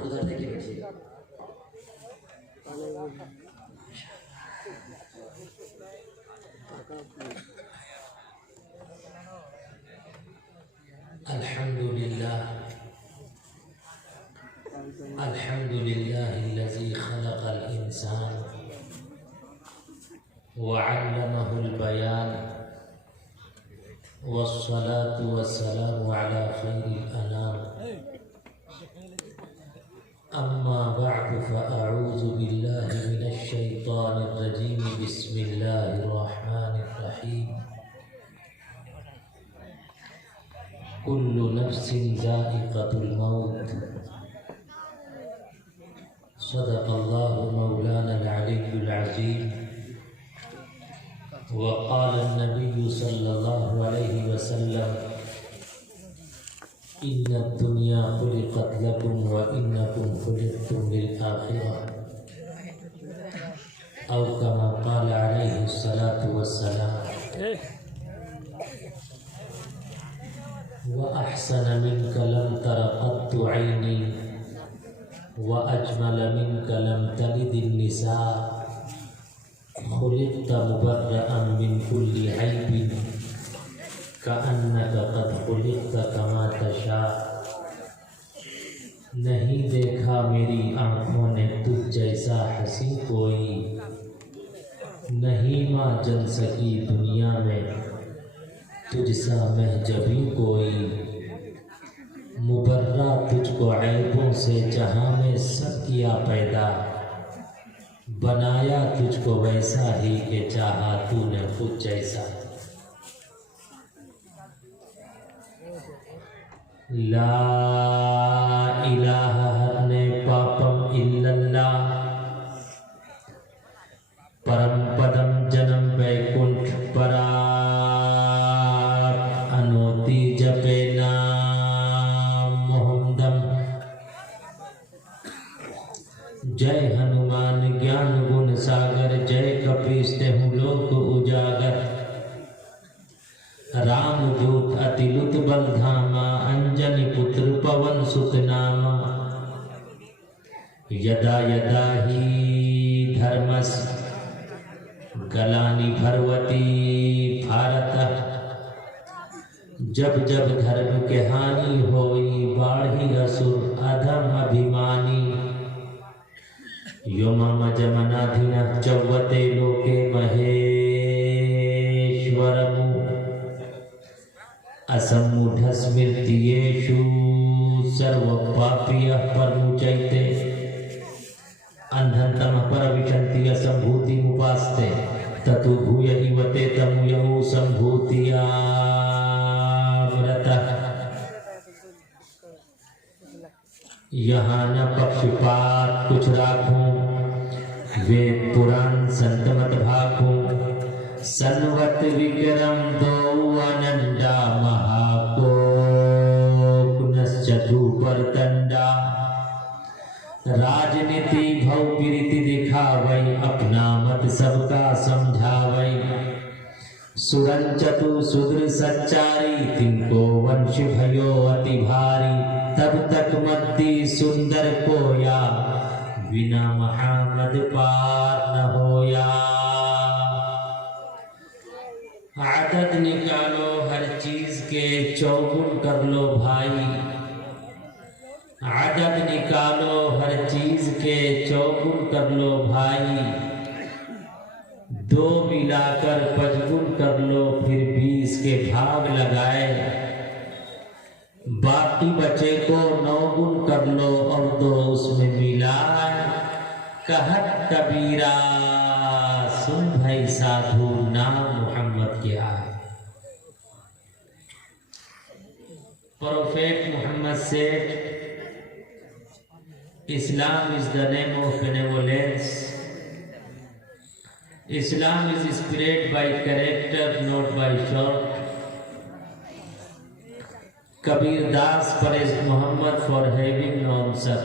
उधर देखिए बैठिए। अल्हम्दुलिल्लाहिल्लज़ी खलक़ल इंसान व अल्लमहुल बयान वस्सलातु वस्सलामु अला खैरिल अनाम अम्मा बअद फ़अऊज़ु बिल्लाहि मिनश शैतानिर रजीम बिस्मिल्लाहिर रहमानिर रहीम कुल्लु नफ्सिन ज़ाइक़तुल मौत सदक़ल्लाहु मौलानल अलीयुल अज़ीम व क़ाला नबिय्यु सल्लल्लाहु अलैहि वसल्लम इन्नद दुनिया खुलिक़त लकुम व इन्नकुम खुलिक़्तुम लिल आखिरह औ कमा क़ाला अलैहि सलातु वस्सलाम व अहसन मिनका लम तरा क़त्तु ऐनी व अजमल मिनका लम तलिदिन निसा खुलिक़्त मुबर्रअन मिन कुल्ली ऐबिन कअन्नका क़द खुलिक़्त कमा तशा। नहीं देखा मेरी आँखों ने तुझ जैसा हंसी कोई, नहीं माँ जल सकी दुनिया में तुझसा महजबी कोई। मुबर्रा तुझको ऐबों से जहाँ में सब किया पैदा, बनाया तुझको वैसा ही कि चाहा तूने खुद जैसा। ला इलाहा हरने पापम इल्लल्लाह परम पदम जन्म वैकुंठ परार अनोति जपे नाम मोहम्मदम। जय हनुमान ज्ञान गुण सागर, जय कपीस तेहु लोक उजागर। रामदूत अतिलुत बल धामा, अंजनी पुत्र पवन सुत नामा। यदा यदा ही धर्मस् गलानि भरवती भारत, जब जब धर्म के हानि होई बाढ़ी असुर अधम अभिमानी। यो मम जमनाधिनः चौवते लोके महेश्वरमु, असम्मूढस्मृतियेषु सर्वपापीयः परमुचैते। अन्धन्तमः परविशन्ति असम्भूतिमुपास्ते, ततु भूय इव ते तमुयौ सम्भूतियामृतः। यहाँ न पक्षपात कुछ राखूं, वेद पुराण संत मत भाखूं। सन्वत विक्रम दो अनंडा, महाकोकुनश्चतु परतंडा। राजनीति भव प्रीति दिखावै, अपना मत सबका समझावै। सुरंचतु सुद्र सच्चारी, तिनको वंश भयो अति भारी। तब तक मद्दी सुंदर कोया, बिना महामद पार न होया। आदत निकालो हर चीज के, चौगुन कर लो भाई। आदत निकालो हर चीज के, चौगुन कर लो भाई। दो मिलाकर पचगुन कर लो, फिर 20 के भाग लगाए। बाकी बचे को 9 गुण कर लो, और 2 उसमें मिलाए। कहत कबीरा सुन भाई साधु, नाम मोहम्मद के आए। Prophet Muhammad said, Islam is the name of benevolence. Islam is spread by character, not by short. Kabir Das praised Muhammad for having no answer.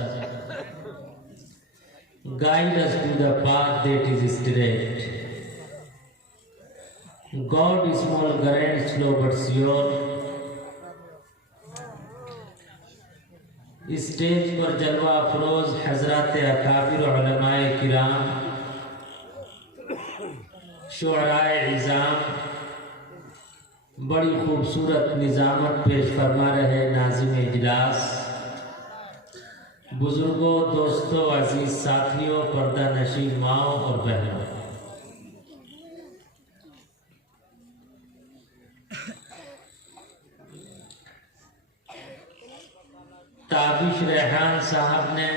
Guide us to the path that is straight. God is small, grand, slow but sure. Stage पर जलवा अफरोज हजरत अकाबिर उलमाए किराम, शुअराए इज़ाम बड़ी खूबसूरत निज़ामत पेश फरमा रहे नाज़िम इजलास, बुजुर्गों, दोस्तों, अजीज साथियों, पर्दा नशी माओ और बहनों, ताबिश रेहान साहब ने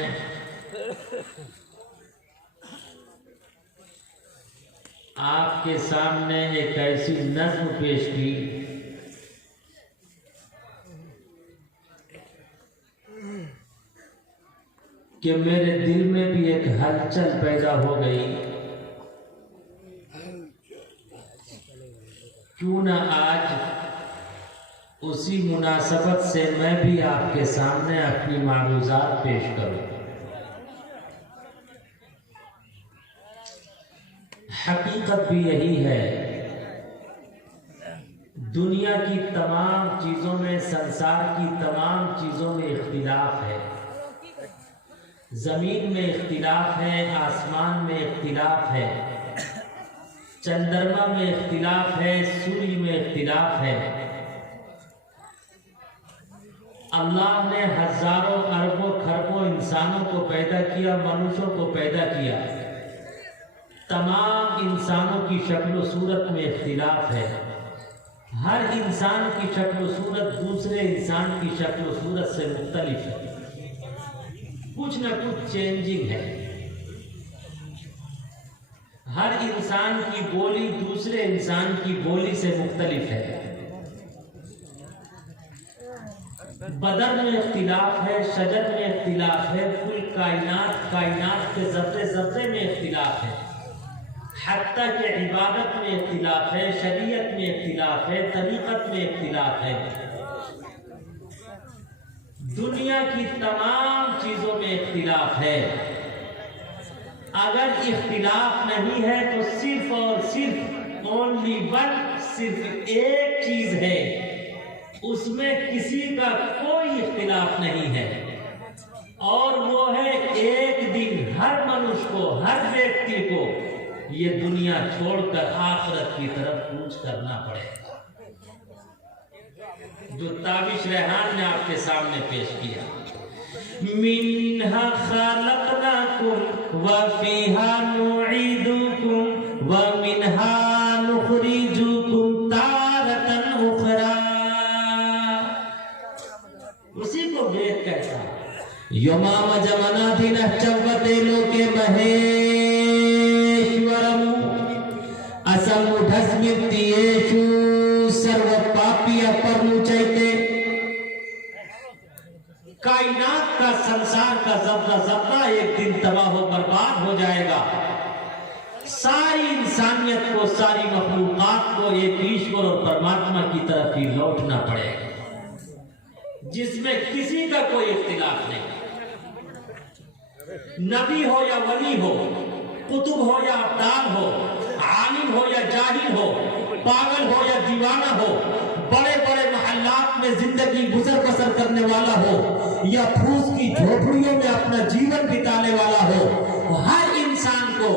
आपके सामने एक ऐसी नज़्म पेश की कि मेरे दिल में भी एक हलचल पैदा हो गई। क्यों ना आज उसी मुनासबत से मैं भी आपके सामने अपनी मारूज़ात पेश करूं। हकीकत भी यही है, दुनिया की तमाम चीज़ों में, संसार की तमाम चीज़ों में इख्तिलाफ है। ज़मीन में इख्तिलाफ है, आसमान में इख्तिलाफ है, चंद्रमा में इख्तिलाफ है, सूर्य में इख्तिलाफ है। अल्लाह ने हजारों अरबों खरबों इंसानों को पैदा किया, मनुष्यों को पैदा किया। तमाम इंसानों की शक्ल सूरत में इख्तिलाफ है। हर इंसान की शक्ल सूरत दूसरे इंसान की शक्ल सूरत से मुख्तलिफ है, कुछ न कुछ चेंजिंग है। हर इंसान की बोली दूसरे इंसान की बोली से मुख्तलिफ है। बदन में इख्तिलाफ है, शजर में इख्तिलाफ है, कुल कायनात के ज़र्रे में इख्तिलाफ है। हत्ता के इबादत में इख्तिलाफ है, शरीयत में इख्तिलाफ है, तरीक़त में इख्तिलाफ है। दुनिया की तमाम चीज़ों में इख्तिलाफ है। अगर इख्तिलाफ नहीं है तो सिर्फ और सिर्फ ओनली वन, सिर्फ एक चीज़ है, उसमें किसी का कोई इख्तिलाफ नहीं है, और वो है एक दिन हर मनुष्य को, हर व्यक्ति को ये दुनिया छोड़कर आखिरत की तरफ कूच करना पड़ेगा। जो ताबिश रेहान ने आपके सामने पेश किया, मिन्हा खलक़नाकुम व फीहा नुईदुकुम व मिन्हा नुखरिजुकुम तारतन उखरा। उसी को वेद कहता है। योमाम जमनाधिन चव्वते लोके महेश्वरम असमुढस्मित्येषु सर्व पापी अपरमुचैते। कायनात का, संसार का जब्ता एक दिन तबाह हो बर्बाद हो जाएगा। सारी इंसानियत को, सारी मखलूकात को एक ईश्वर और परमात्मा की तरफ ही लौटना पड़ेगा, जिसमें किसी का कोई इख्तिलाफ नहीं। नबी हो या वली हो, कुतुब हो या अब्दाल हो, आलिम हो या जाहिल हो, पागल हो या दीवाना हो, बड़े बड़े महल्लात में जिंदगी गुजर बसर करने वाला हो या फूस की झोपड़ियों में अपना जीवन बिताने वाला हो, हर इंसान को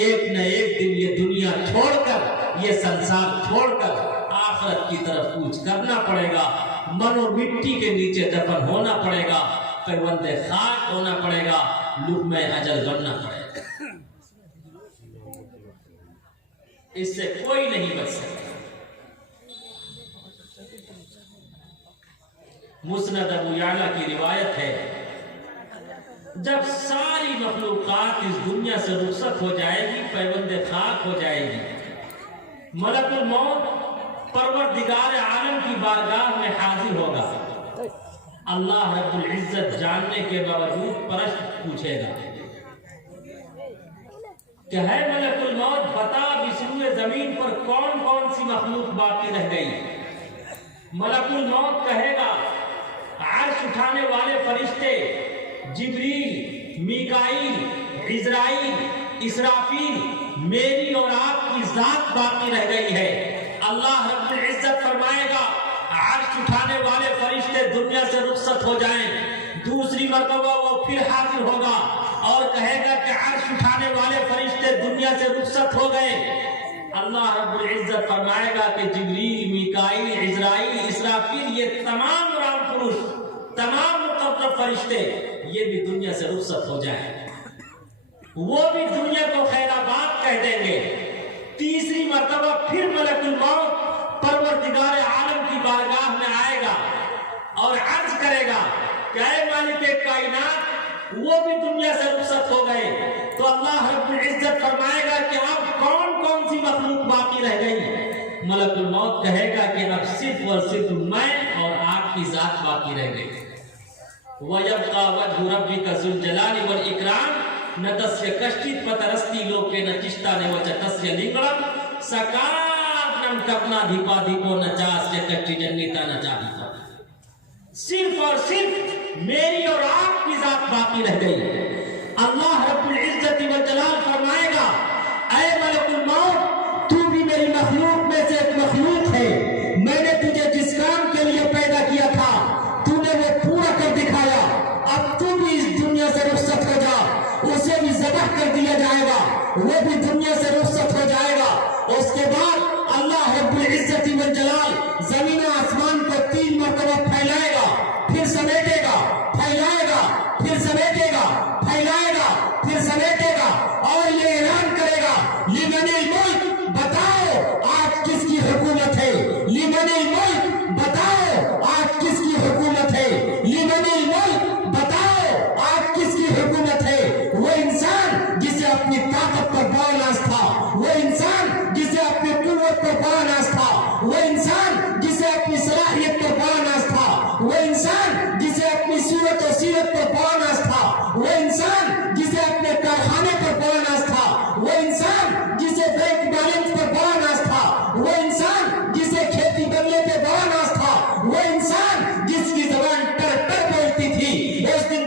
एक न एक दिन ये दुनिया छोड़कर, ये संसार छोड़कर आखिरत की तरफ कूच करना पड़ेगा। मनो मिट्टी के नीचे दफन होना पड़ेगा, पैबंदे खाक होना पड़ेगा, लुक़्मे अजल बनना पड़ेगा। इससे कोई नहीं बच सकता। मुस्नद अबू याला की रिवायत है, जब सारी मखलूकात इस दुनिया से रुखसत हो जाएगी, पैबंदे खाक हो जाएगी, मलकुल मौत परवरदिगार आलम की बारगाह में हाजिर होगा। अल्लाह रब्बुल इज्जत जानने के बावजूद प्रश्न पूछेगा कि है मलकुल मौत, बता बिस्रुए जमीन पर कौन कौन सी मखलूक बाकी रह गई। मलकुल मौत कहेगा अर्श उठाने वाले फरिश्ते जिब्रील, मीकाईल, इज़राइल, इसराफील, मेरी और आपकी जात बाकी रह गई है। अल्लाह रब्बुल इज्जत फरमाएगा अर्श उठाने वाले फरिश्ते दुनिया से रुखसत हो जाएं, दूसरी मर्तबा वो फिर हाजिर होगा और कहेगा कि अर्श उठाने वाले फरिश्ते दुनिया से रुखसत हो गए। अल्लाह रब्बुल इज्जत फरमाएगा कि जिब्रील, मीकाईल, इज़राइल, इसराफील, ये तमाम राम पुरुष, तमाम मुकद्दर फरिश्ते ये भी दुनिया से रुखसत हो जाएं, वो भी दुनिया को खैराबाद कह देंगे। तीसरी मर्तबा फिर मलकुल मौत परवरदिगार आलम की बारगाह में आएगा और अर्ज करेगा कि ऐ मालिक कायनात, वो भी दुनिया से रुखसत हो गए। तो अल्लाह रब्बुल इज्जत फरमाएगा कि अब कौन कौन सी मखलूक बाकी रह गई? मलकुल मौत कहेगा कि अब सिर्फ और सिर्फ मैं और आपकी जात बाकी रह गई। वयब्का वजहु रब्बिका ज़ुल जलाली वल इकराम न तस्य कश्चित् पतरस्ति लोके न चिष्टाने वच तस्य लिंगणम सकानम कपनाधिपाधिको न चास्य कष्टि जन्निता न चाधिता। सिर्फ और सिर्फ मेरी और आपकी जात बाकी रह गई। अल्लाह रब्बुल इज्जत व जलाल फरमाएगा, ऐ मलकुल मौत, तू भी मेरी मखलूक में से एक मखलूक है। मैंने तुझे जिस काम के लिए पैदा किया था तूने वो पूरा कर दिखाया। अब तू भी इस दुनिया से रुखसत हो जा। उसे भी ज़बह कर दिया जाएगा, वो भी दुनिया से रुखसत हो जाएगा। उसके बाद अल्लाह रब्बुल इज्जत व जलाल जमीन आसमान को 3 मरतबा फैलाएगा, फिर समेटेगा, फैलाएगा, फिर समेटेगा, फैलाएगा, फिर समेटेगा और ये ऐलान करेगा, लिमनिल मुल्क, बताओ आज किसकी हुकूमत है? लिमनिल मुल्क, बताओ आज किसकी हुकूमत है? लिमनिल मुल्क, बताओ आज किसकी हुकूमत है? वो इंसान जिसे अपनी ताकत पर बड़ा नाज था, वो इंसान जिसे अपनी कुव्वत पर बड़ा नाज था, वो इंसान जिसे अपनी सलाहियत पर बड़ा नाज था, वो इंसान जिसे अपनी सूरत और सीरत पर बड़ा नाज था, वो इंसान जिसे अपने कारखाने पर बड़ा नाज था, वो इंसान जिसे बैंक बैलेंस पर बड़ा नाज था, वो इंसान जिसे खेती बदले पे बड़ा नाज था, वो इंसान जिसकी जबान टर टर बोलती थी। उस दिन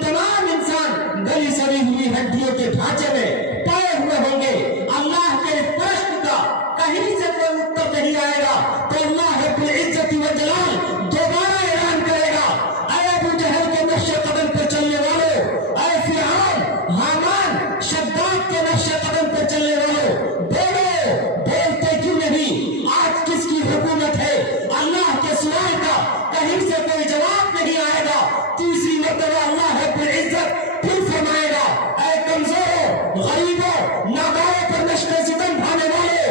तमाम इंसान गली सड़ी हुई हड्डियों के ढांचे में पड़े हुए होंगे। अल्लाह के प्रश्न का कहीं से कोई उत्तर नहीं आएगा। तो अल्लाह रब्बुल इज्जत व जलाल दोबारा ऐलान करेगा, ऐ अबू जहल के नक्शे कदम पर चलने वालों, ऐ फिरऔन, हामान, शद्दाद के नक्शे कदम पर चलने वालों, बोलते क्यों नहीं? आज किसकी हुकूमत है? अल्लाह के सवाल का कहीं से कोई जवाब नहीं आएगा। तीसरी मर्तबा अल्लाह रब्बुल इज्जत फिर फरमाएगा, ऐ कमजोरों, गरीबों, नादारों पर नश्र सितम ढाने वालों,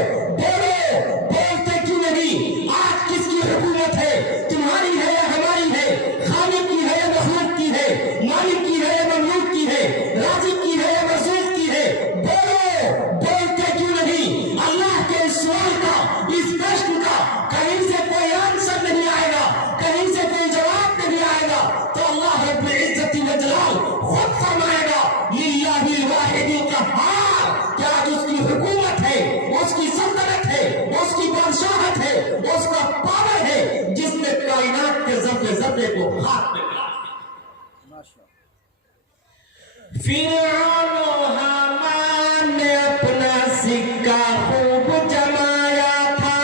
बोलते क्यों नहीं? आज किसकी हुकूमत है? तुम्हारी है या हमारी है? खालिक की है या मखलूक की है? मालिक की है या ममलूक की है? राज़िक की है या मरज़ूक़ की है? बोलते क्यों नहीं? अल्लाह के इस सवाल का, इस प्रश्न का कहीं से कोई आंसर नहीं आएगा, कहीं से कोई जवाब नहीं आएगा। तो अल्लाह रब्बुल इज्जत व जलाल खुद फरमाएगा, लिल्लाहिल वाहिदिल क़हार, क्या उसकी हुकूमत है, उसकी सल्तनत है, उसकी बादशाहत है, उसका पावर है, जिसने कायनात के ज़र्रे को हाथ में मिला दिया। फिरऔन और हामान ने अपना सिक्का खूब जमाया था।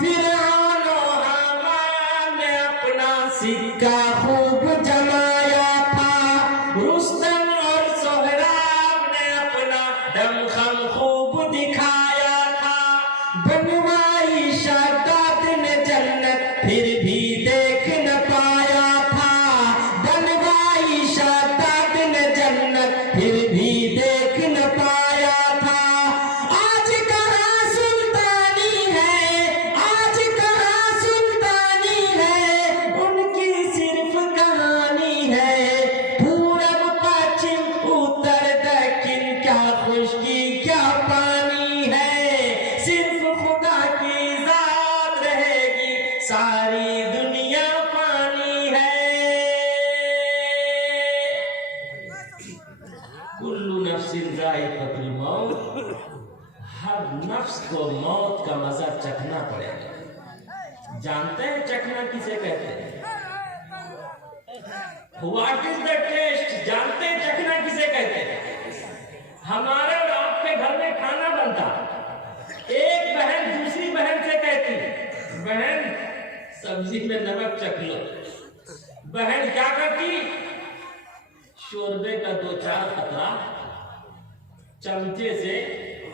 फिरऔन और हामान ने अपना सिक्का खूब जमाया था। रुस्तम और सोहराब ने अपना दमखम खूब दिखाया था। बनवाई शद्दाद ने जन्नत फिर भी देख न पाया था। बनवाई शद्दाद ने जन्नत फिर भी देख न पाया था। आज कहाँ सुल्तानी है, आज कहाँ सुल्तानी है, उनकी सिर्फ कहानी है। पूरब पश्चिम उत्तर दक्षिण, क्या खुशकी क्या पानी है। सिर्फ खुदा की जात रहेगी, सारी दुनिया पानी है। कुल्लु नफ्सिन ज़ाइक़तुल मौत, हर नफ्स को मौत का मजा चखना पड़ेगा। जानते हैं चखना किसे कहते हैं? What is the taste? जानते हैं चखना किसे कहते हैं? हमारे और आपके घर में खाना बनता, एक बहन दूसरी बहन से कहती, बहन सब्जी में नमक चख लो। बहन क्या करती? शोरबे का 2-4 कतरा चमचे से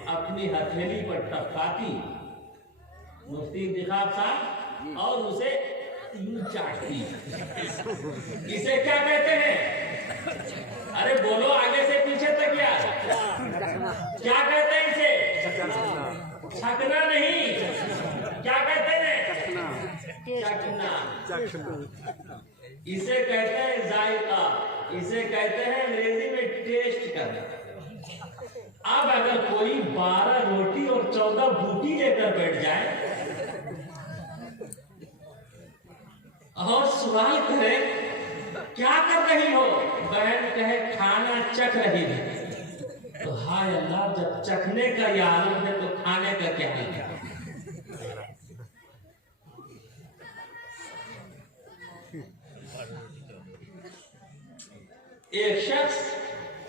अपनी हथेली पर टपकाती, मुफ्ती इफ्तिखार साहब, और उसे यूं चाटती। इसे क्या कहते हैं? अरे बोलो आगे से पीछे तक यार, क्या कहते हैं इसे? छकना नहीं, क्या कहते हैं? चखना। इसे कहते हैं जायका, इसे कहते हैं अंग्रेजी में टेस्ट करना। अब अगर कोई 12 रोटी और 14 बूटी लेकर बैठ जाए और सवाल करे क्या कर रही हो, बहन कहे खाना चख रही है, तो हाय अल्लाह, जब चखने का ये आलम है तो खाने का क्या है? एक शख्स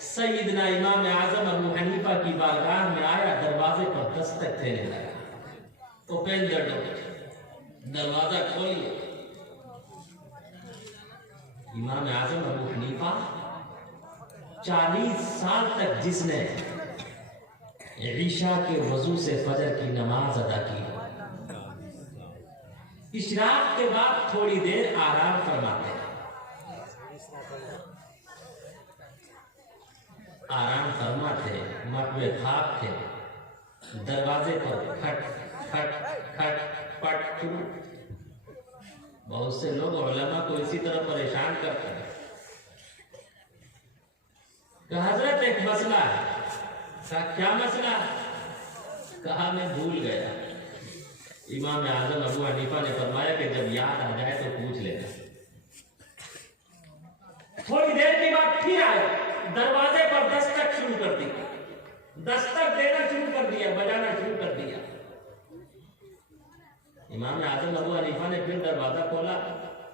सैयदना इमाम आजम अबू हनीफा की बारगाह में आया, दरवाजे पर दस्तक देने लगा। ओपन द डोर, दरवाजा खोलिए। इमाम आजम अबू हनीफा 40 साल तक जिसने ईशा के वजू से फजर की नमाज अदा की, इशराक के बाद थोड़ी देर आराम फरमाते, आराम फरमाते, मटवे खाक थे, दरवाजे पर खट खट खट पट शुरू। बहुत से लोग उलमा को इसी तरह परेशान करते हैं। कहा हजरत एक मसला है। कहा क्या मसला? कहा मैं भूल गया। इमाम आजम अबू हनीफा ने फरमाया कि जब याद आ जाए तो पूछ लेना। थोड़ी देर के बाद फिर आए, दरवाजे पर दस्तक शुरू कर दी, दस्तक देना शुरू कर दिया, बजाना शुरू कर दिया। इमाम आजम अबू हनीफा ने फिर दरवाजा खोला।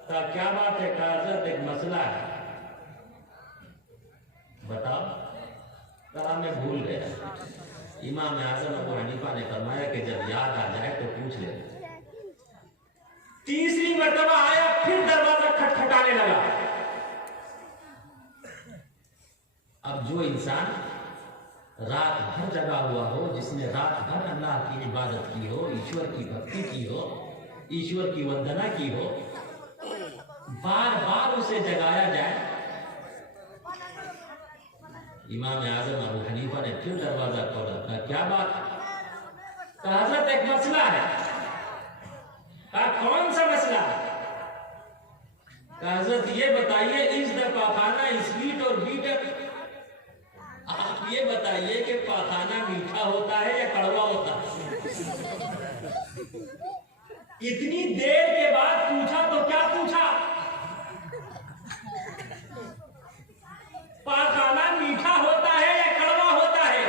कहा क्या बात है? कहा हजरत एक मसला है। बताओ। कहा मैं भूल गया। इमाम आजम अबू हनीफा ने फरमाया कि जब याद आ जाए तो पूछ ले। तीसरी मर्तबा आया, फिर दरवाजा खटखटाने लगा। अब जो इंसान रात भर जगा हुआ हो, जिसने रात भर अल्लाह की इबादत की हो, ईश्वर की भक्ति की हो, ईश्वर की वंदना की हो, बार बार उसे जगाया जाए। इमाम आजम अबू हनीफा ने फिर दरवाजा खोला। कहा क्या बात? कहा हजरत एक मसला है। कहा कौन सा मसला? कहा हजरत ये बताइए, इस द पाखाना स्वीट और बीटर, आप ये बताइए कि पाखाना मीठा होता है या कड़वा होता है? इतनी देर के बाद पूछा तो क्या पूछा? पाखाना मीठा होता है या कड़वा होता है?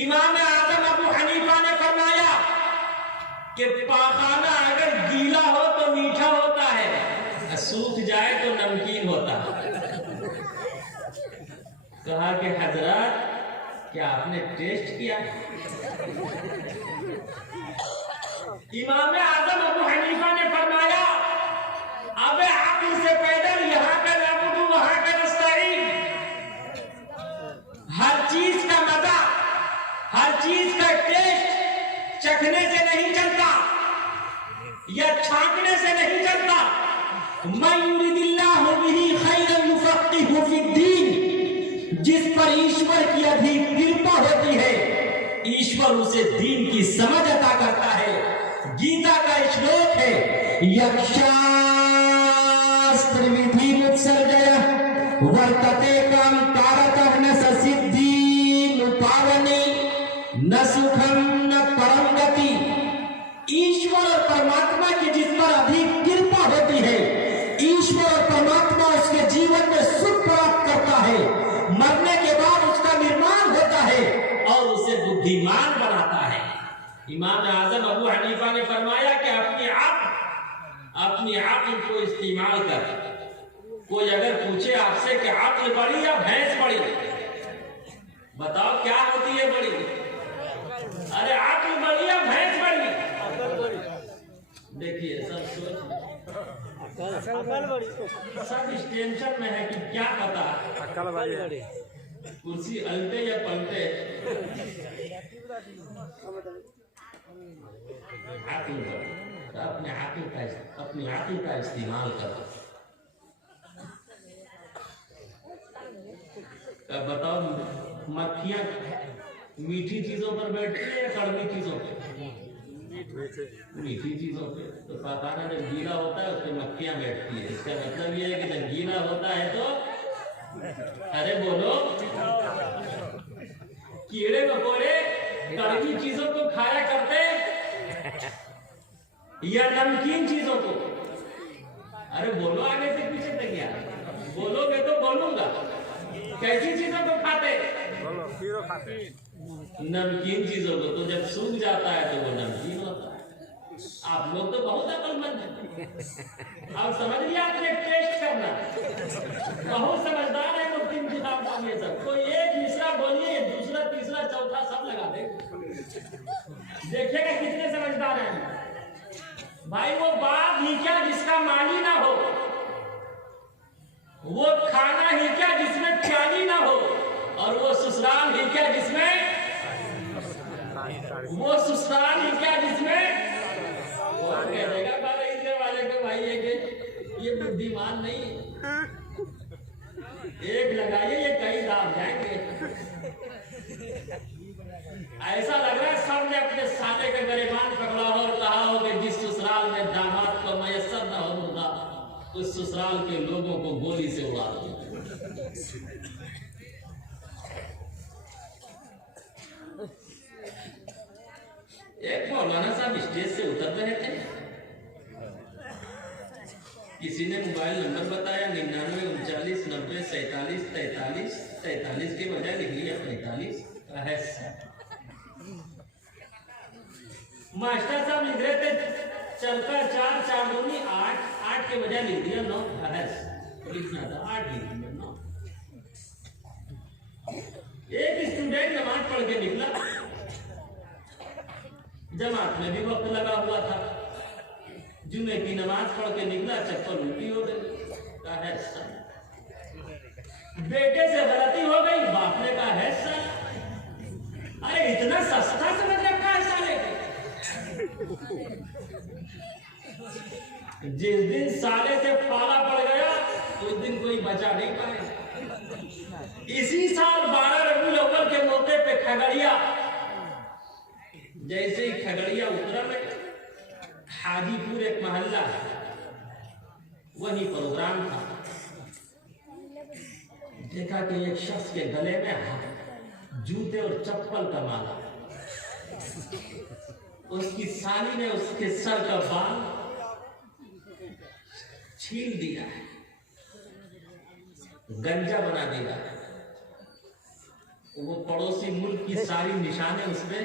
इमाम आजम अबू हनीफा ने फरमाया कि पाखाना अगर गीला हो तो मीठा होता है, सूख जाए तो नमकीन होता है। कहा कि हजरत क्या आपने टेस्ट किया? इमाम आजम अबू हनीफा ने फरमाया अबे आकिल से पैदल, यहाँ का नबुदु वहाँ का नस्तईन। हर चीज का मजा, हर चीज का टेस्ट चखने से नहीं चलता या छांकने से नहीं चलता। मैं युरिदिल्लाहु बिही खैरन युफक्किहु फिद्दीन, जिस पर ईश्वर की अधिक कृपा होती है, ईश्वर उसे दीन की समझ अता करता है। गीता का श्लोक है, यक्षास्त्र विधि मुत्सर्जय वर्तते काम कारतः न सिद्धि पावनी न सुखम न परम गति। ईश्वर और परमात्मा की जिस पर अधिक कृपा होती है, ईश्वर और परमात्मा उसके जीवन में सुख प्राप्त करता है, मरने के बाद उसका निर्माण होता है और उसे बुद्धिमान बनाता है। इमाम आजम अबू हनीफा ने फरमाया कि अपनी अक्ल को इस्तेमाल कर। कोई अगर पूछे आपसे कि अक्ल बड़ी या भैंस बड़ी, बताओ क्या होती है बड़ी? अरे अक्ल बड़ी या भैंस बड़ी? देखिए सब सोच, सब इस टेंशन में है कि क्या पता कुर्सी अलटे या पलटे। अपनी आंखों का इस्तेमाल करो। बताओ मक्खियाँ मीठी चीजों पर बैठती है या कड़वी चीजों पे? मीठी चीजों पे। तो पकाना जब गीला होता है उस पर मक्खियाँ बैठती है। इसका मतलब ये है कि जब गीला होता है तो अरे बोलो, कीड़े मकोड़े कड़वी चीजों को खाया करते या नमकीन चीजों को? अरे बोलो आगे से पीछे तक यार, बोलोगे तो बोलूंगा। कैसी चीजों को खाते? नमकीन चीजों को। तो जब सूख जाता है तो वो नमकीन होता है। आप लोग तो बहुत अक्लमंद हैं। अब समझ लिया आपने टेस्ट करना। बहुत समझदार है मुफ्ती इंतजाम साहब। ये सब कोई एक मिसरा बोलिए, दूसरा तीसरा चौथा सब लगा दे। देखिएगा कितने समझदार हैं भाई। वो बाप ही क्या जिसका माली ना हो, वो खाना ही क्या जिसमें प्याली ना हो, और वो ससुराल ही क्या जिसमें वो कह देगा बारह वाले को भाई ये बुद्धिमान नहीं है। एक लगाइए ये कई दाम जाएंगे। ऐसा लग रहा है सबने अपने साले का गरेबान पकड़ा हो और कहा हो कि जिस ससुराल में दामाद को मयसर न होगा उस ससुराल के लोगों को गोली से उड़ा दो। एक मौलाना साहब स्टेज से उतर रहे थे, किसी ने मोबाइल नंबर बताया 99 39 90 47 43 43 के बजाय लिख लिया 45। मास्टर साहब लिख रहे थे चलकर 4 4 दूनी 8 8 के बजाय लिख दिया 9। लिखना था 8 लिख दिया 9। एक स्टूडेंट नमाज पढ़ के निकला, जमात में भी वक्त लगा हुआ था। जुमे की नमाज पढ़ के निकला, चप्पल उल्टी हो गई। बेटे से गलती हो गई, बाप ने कहा है सर। अरे इतना सस्ता समझ रखा है साले को। जिस दिन साले से पाला पड़ गया उस दिन कोई बचा नहीं पाएगा। इसी साल 12 रबीउल अव्वल के मौके पे खगड़िया, जैसे ही खगड़िया उतरा में हाजीपुर एक मोहल्ला है, वही प्रोग्राम था। देखा कि एक शख्स के गले में जूते और चप्पल का माला, उसकी साली ने उसके सर का बाल छीन दिया है, गंजा बना दिया है। वो पड़ोसी मुल्क की सारी निशानें उसमें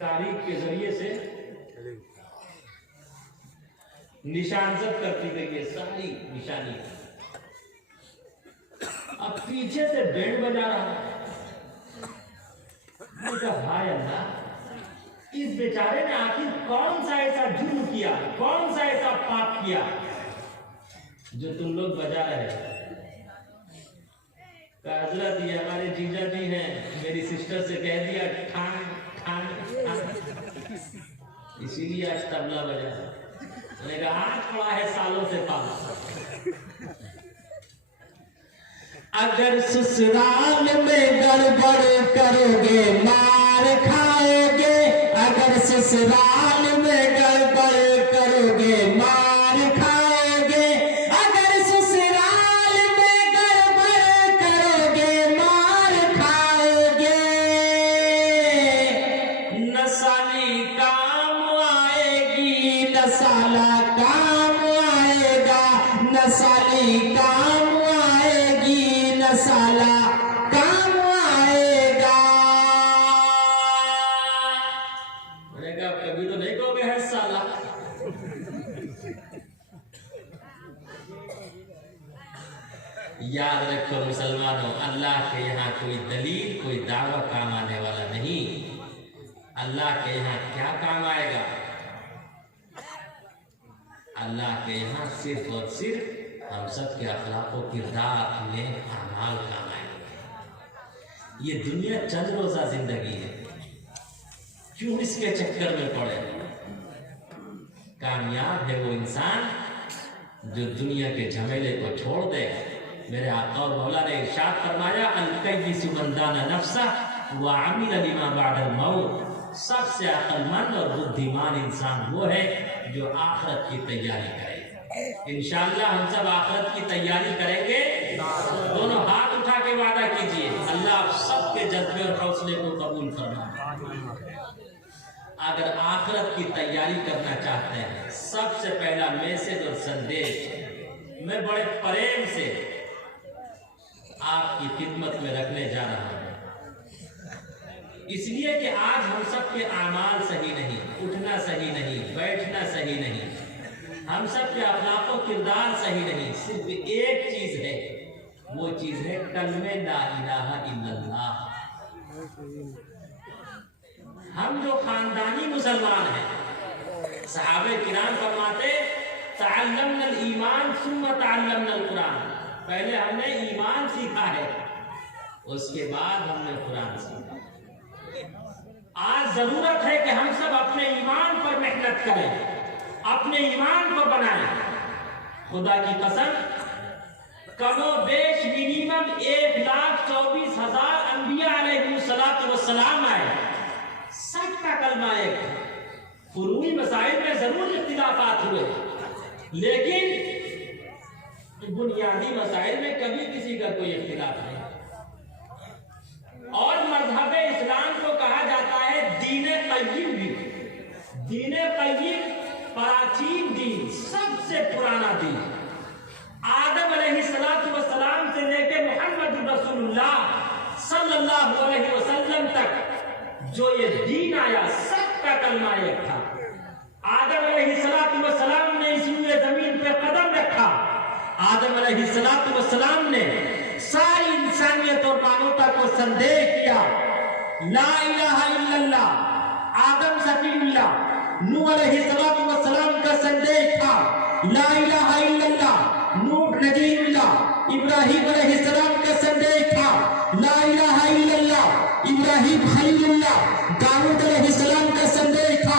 तारीख के जरिए से निशानजद करती गई है, सारी निशानी। अब पीछे से बैंड बजा रहा है। हाय अल्लाह, इस बेचारे ने आखिर कौन सा ऐसा जुर्म किया, कौन सा ऐसा पाप किया जो तुम लोग बजा रहे हो? हजरत ये हमारे जीजा जी हैं, मेरी सिस्टर से कह दिया ठान ठान ठान, इसीलिए आज तबला बजा। मैंने कहा आज पड़ा है सालों से पाला। अगर ससुराल में गड़बड़ करोगे मार खाओगे, अगर ससुराल में गड़बड़ करोगे मार खाओगे, अगर ससुराल में गड़बड़ करोगे मार खाओगे। न साली काम आएगी न साला काम आएगा, न साली काम साला काम आएगा। मैंने कहा कभी तो नहीं कहोगे है साला। याद रखो मुसलमानों, अल्लाह के यहाँ कोई दलील, कोई दावा काम आने वाला नहीं। अल्लाह के यहाँ क्या काम आएगा? अल्लाह के यहाँ सिर्फ और सिर्फ हम सब के अखलाक और किरदार में अमाल काम आएंगे। ये दुनिया चंद रोजा जिंदगी है, क्यों इसके चक्कर में पड़े? कामयाब है वो इंसान जो दुनिया के झमेले को छोड़ दे। मेरे आका और मौला ने इरशाद फरमाया, अल-कय्यिसु मन दाना नफ्सा व अमिल लिमा बअदल मौत। सबसे अक्लमंद और बुद्धिमान इंसान वो है जो आखिरत की तैयारी करे। इंशाअल्लाह हम सब आखिरत की तैयारी करेंगे। दोनों हाथ उठा के वादा कीजिए, अल्लाह आप सबके जज्बे और हौसले को कबूल फरमाए। अगर आखिरत की तैयारी करना चाहते हैं, सबसे पहला मैसेज और संदेश मैं बड़े प्रेम से आपकी खिदमत में रखने जा रहा हूं। इसलिए कि आज हम सब के आमाल सही नहीं, उठना सही नहीं, बैठना सही नहीं, हम सब के अखलाक और किरदार सही नहीं। सिर्फ एक चीज है, वो चीज है कलमे ला इलाहा इल्लल्लाह। हम जो खानदानी मुसलमान हैं, सहाबे किराम फरमाते तअल्लमनल ईमान सुम्मा तअल्लमनल कुरान। पहले हमने ईमान सीखा है, उसके बाद हमने कुरान सीखा। आज जरूरत है कि हम सब अपने ईमान पर मेहनत करें, अपने ईमान को बनाएं। खुदा की कसम, कमो बेश मिनिमम 1,24,000 अंबिया अलैहिस्सलातु वस्सलाम आए, सबका कलमा एक है। फुरूई मसाइल में जरूर इख्तिलाफात हुए, लेकिन बुनियादी मसाइल में कभी किसी का कोई इख्तिलाफ नहीं। और मजहब इस्लाम को कहा जाता है दीन क़य्यिम भी। दीन क़य्यिम प्राचीन दीन, सबसे पुराना दीन। आदम अलैहिस्सलातु वस्सलाम से लेकर मुहम्मद रसूलुल्लाह सल्लल्लाहु अलैहि वसल्लम तक जो ये दीन आया, सबका कलमा एक था। आदम अलैहिस्सलातु वस्सलाम ने इस जमीन पे कदम रखा, आदम अलैहिस्सलातु वस्सलाम ने सारी इंसानियत और मानवता को संदेश किया, ला इलाहा इल्लल्लाह। आदम सफीउल्लाह, नूह अलैहिस्सलातु वस्सलाम का संदेश था, ला इलाहा इल्लल्लाह। नूह नबीउल्लाह, इब्राहिम अलैहिस्सलाम का संदेश था, ला इलाहा इल्लल्लाह। इब्राहिम खलीलुल्लाह, दाऊद अलैहिस्सलाम का संदेश था,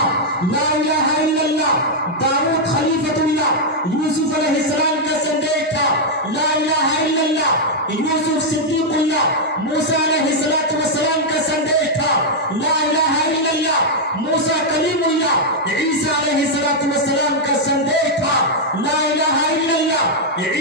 ला इलाहा इल्लल्लाह। दाऊद खलीफतुल्लाह, यूसुफ अलैहिस्सलाम का संदेश था, ला इलाहा इल्लल्लाह। यूसुफ सिद्दीकुल्लाह, मूसा अलैहिस्सलातु वस्सलाम का संदेश था, ला इलाहा इल्लल्लाह। मूसा कलीमुल्लाह, ईसा अलैहिस्सलातु वस्सलाम का संदेश था, ला इलाहा इल्लल्लाह।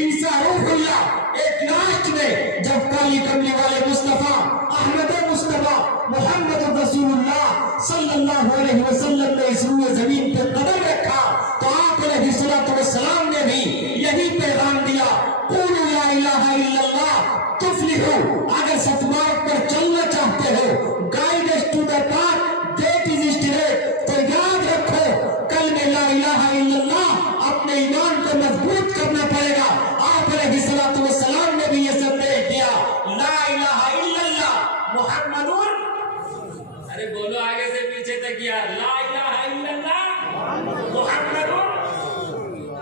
ईसा रूहुल्लाह। एक लास्ट में जब काली कमली वाले मुस्तफा अहमद मुस्तफा मुहम्मद रसूलुल्लाह सल्लल्लाहु अलैहि वसल्लम ने इस रूए जमीन पे कदम रखा, तो आप अलैहिस्सलातु वस्सलाम ने भी यही पैगाम दिया, क़ूलू ला इलाहा इल्लल्लाह तुफ्लिहू। अगर सतमार्ग पर चलना चाहते हो, guide to the path that is straight, तो याद रखो कलमे ला इलाहा इल्लल्लाह, अपने ईमान को मजबूत करना पड़ेगा। आप अलैहिस्सलातु वस्सलाम ने भी ये संदेश दिया, ला इलाहा इल्लल्लाह मुहम्मदुर। अरे बोलो आगे से पीछे तक यार, ला इलाहा इल्लल्लाह मुहम्मदुर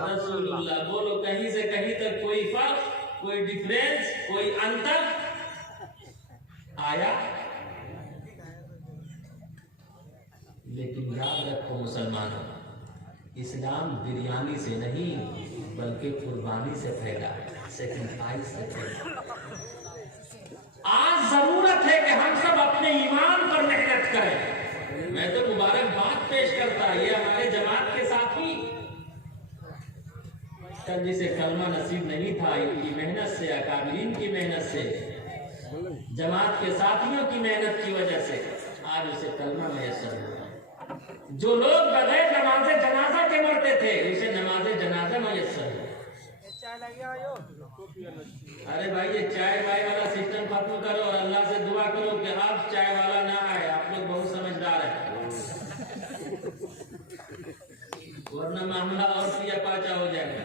रसूलुल्लाह। बोलो कहीं से कहीं तक कोई फर्क, कोई डिफरेंस, कोई अंतर आया? लेकिन याद रखो मुसलमानों, इस्लाम बिरयानी से नहीं बल्कि कुर्बानी से फैला, सेक्रीफाइस से फैला। आज जरूरत है कि हम सब अपने ईमान पर मेहनत करें। मैं तो मुबारकबाद पेश करता, ये हमारे जमात के साथी कल जिसे कलमा नसीब नहीं था, इनकी मेहनत से, अकाबिरीन की मेहनत से, जमात के साथियों की मेहनत की वजह से आज उसे कलमा मैसर हुआ। जो लोग बगैर नमाज़े जनाजा के मरते थे, उसे नमाज़े जनाजा मैसर हुआ। अरे भाई, ये चाय वाय वाला सिस्टम खत्म करो और अल्लाह से दुआ करो कि अब चाय वाला ना आए। आप लोग बहुत समझदार हैं। वरना मामला और पिया पाचा हो जाएगा।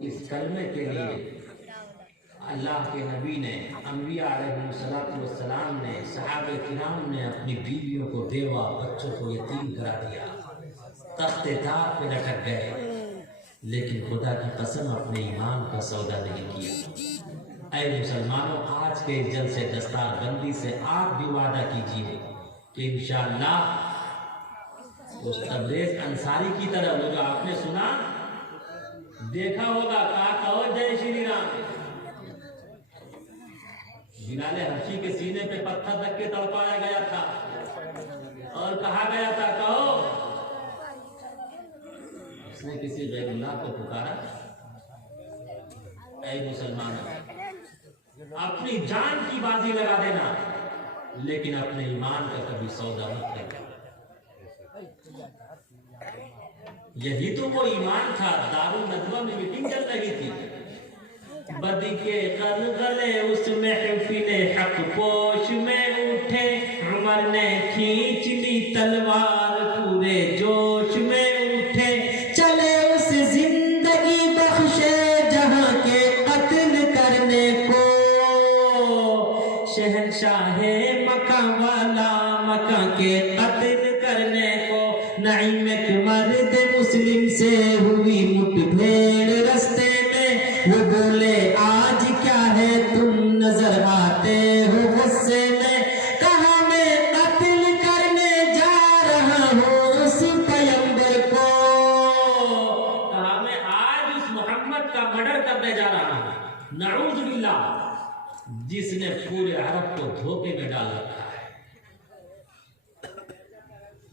इस कलमे के लिए अल्लाह के नबी ने, अम्बिया अलैहिस्सलाम ने, सहाबे किराम ने अपनी बीवियों को, बेवा बच्चों को यतीम करा दिया, तख्ते तार पे लटक गए, लेकिन खुदा की कसम अपने ईमान का सौदा नहीं किया। ऐ मुसलमानों, आज के इस जलसे दस्तारबंदी से आप भी वादा कीजिए कि इंशाअल्लाह उस तबरेज़ अंसारी की तरह, वो जो आपने सुना देखा होगा, कहा कहो जय श्री राम, बिलाले हबशी के सीने पे पत्थर रख के तड़पाया गया था और कहा गया था कहो, उसने किसी गैरुल्लाह को पुकारा। ऐ मुसलमानों, अपनी जान की बाजी लगा देना, लेकिन अपने ईमान का कभी सौदा मत करना। यही तो वो ईमान था। दारुल नदवा में मीटिंग चल रही थी, बदी के गले उस महफिले हक पोश में उठे, उमर ने खींच ली तलवार पूरे जोश में उठे, चले उस जिंदगी बख्शे जहां के कत्ल करने को, शहंशाहे मक्का वाला मक्का के कत्ल करने को, नईम के मर्द मुस्लिम से हुई मुठभेड़ रस्ते में, वो बोले आज क्या है तुम नजर आते हो गुस्से में, कहा मैं कत्ल करने जा रहा हूँ उस पैगंबर को, कहा मैं आज उस मोहम्मद का मर्डर करने जा रहा हूँ, नऊज़ बिल्लाह, जिसने पूरे अरब को धोखे में डाल रखा है।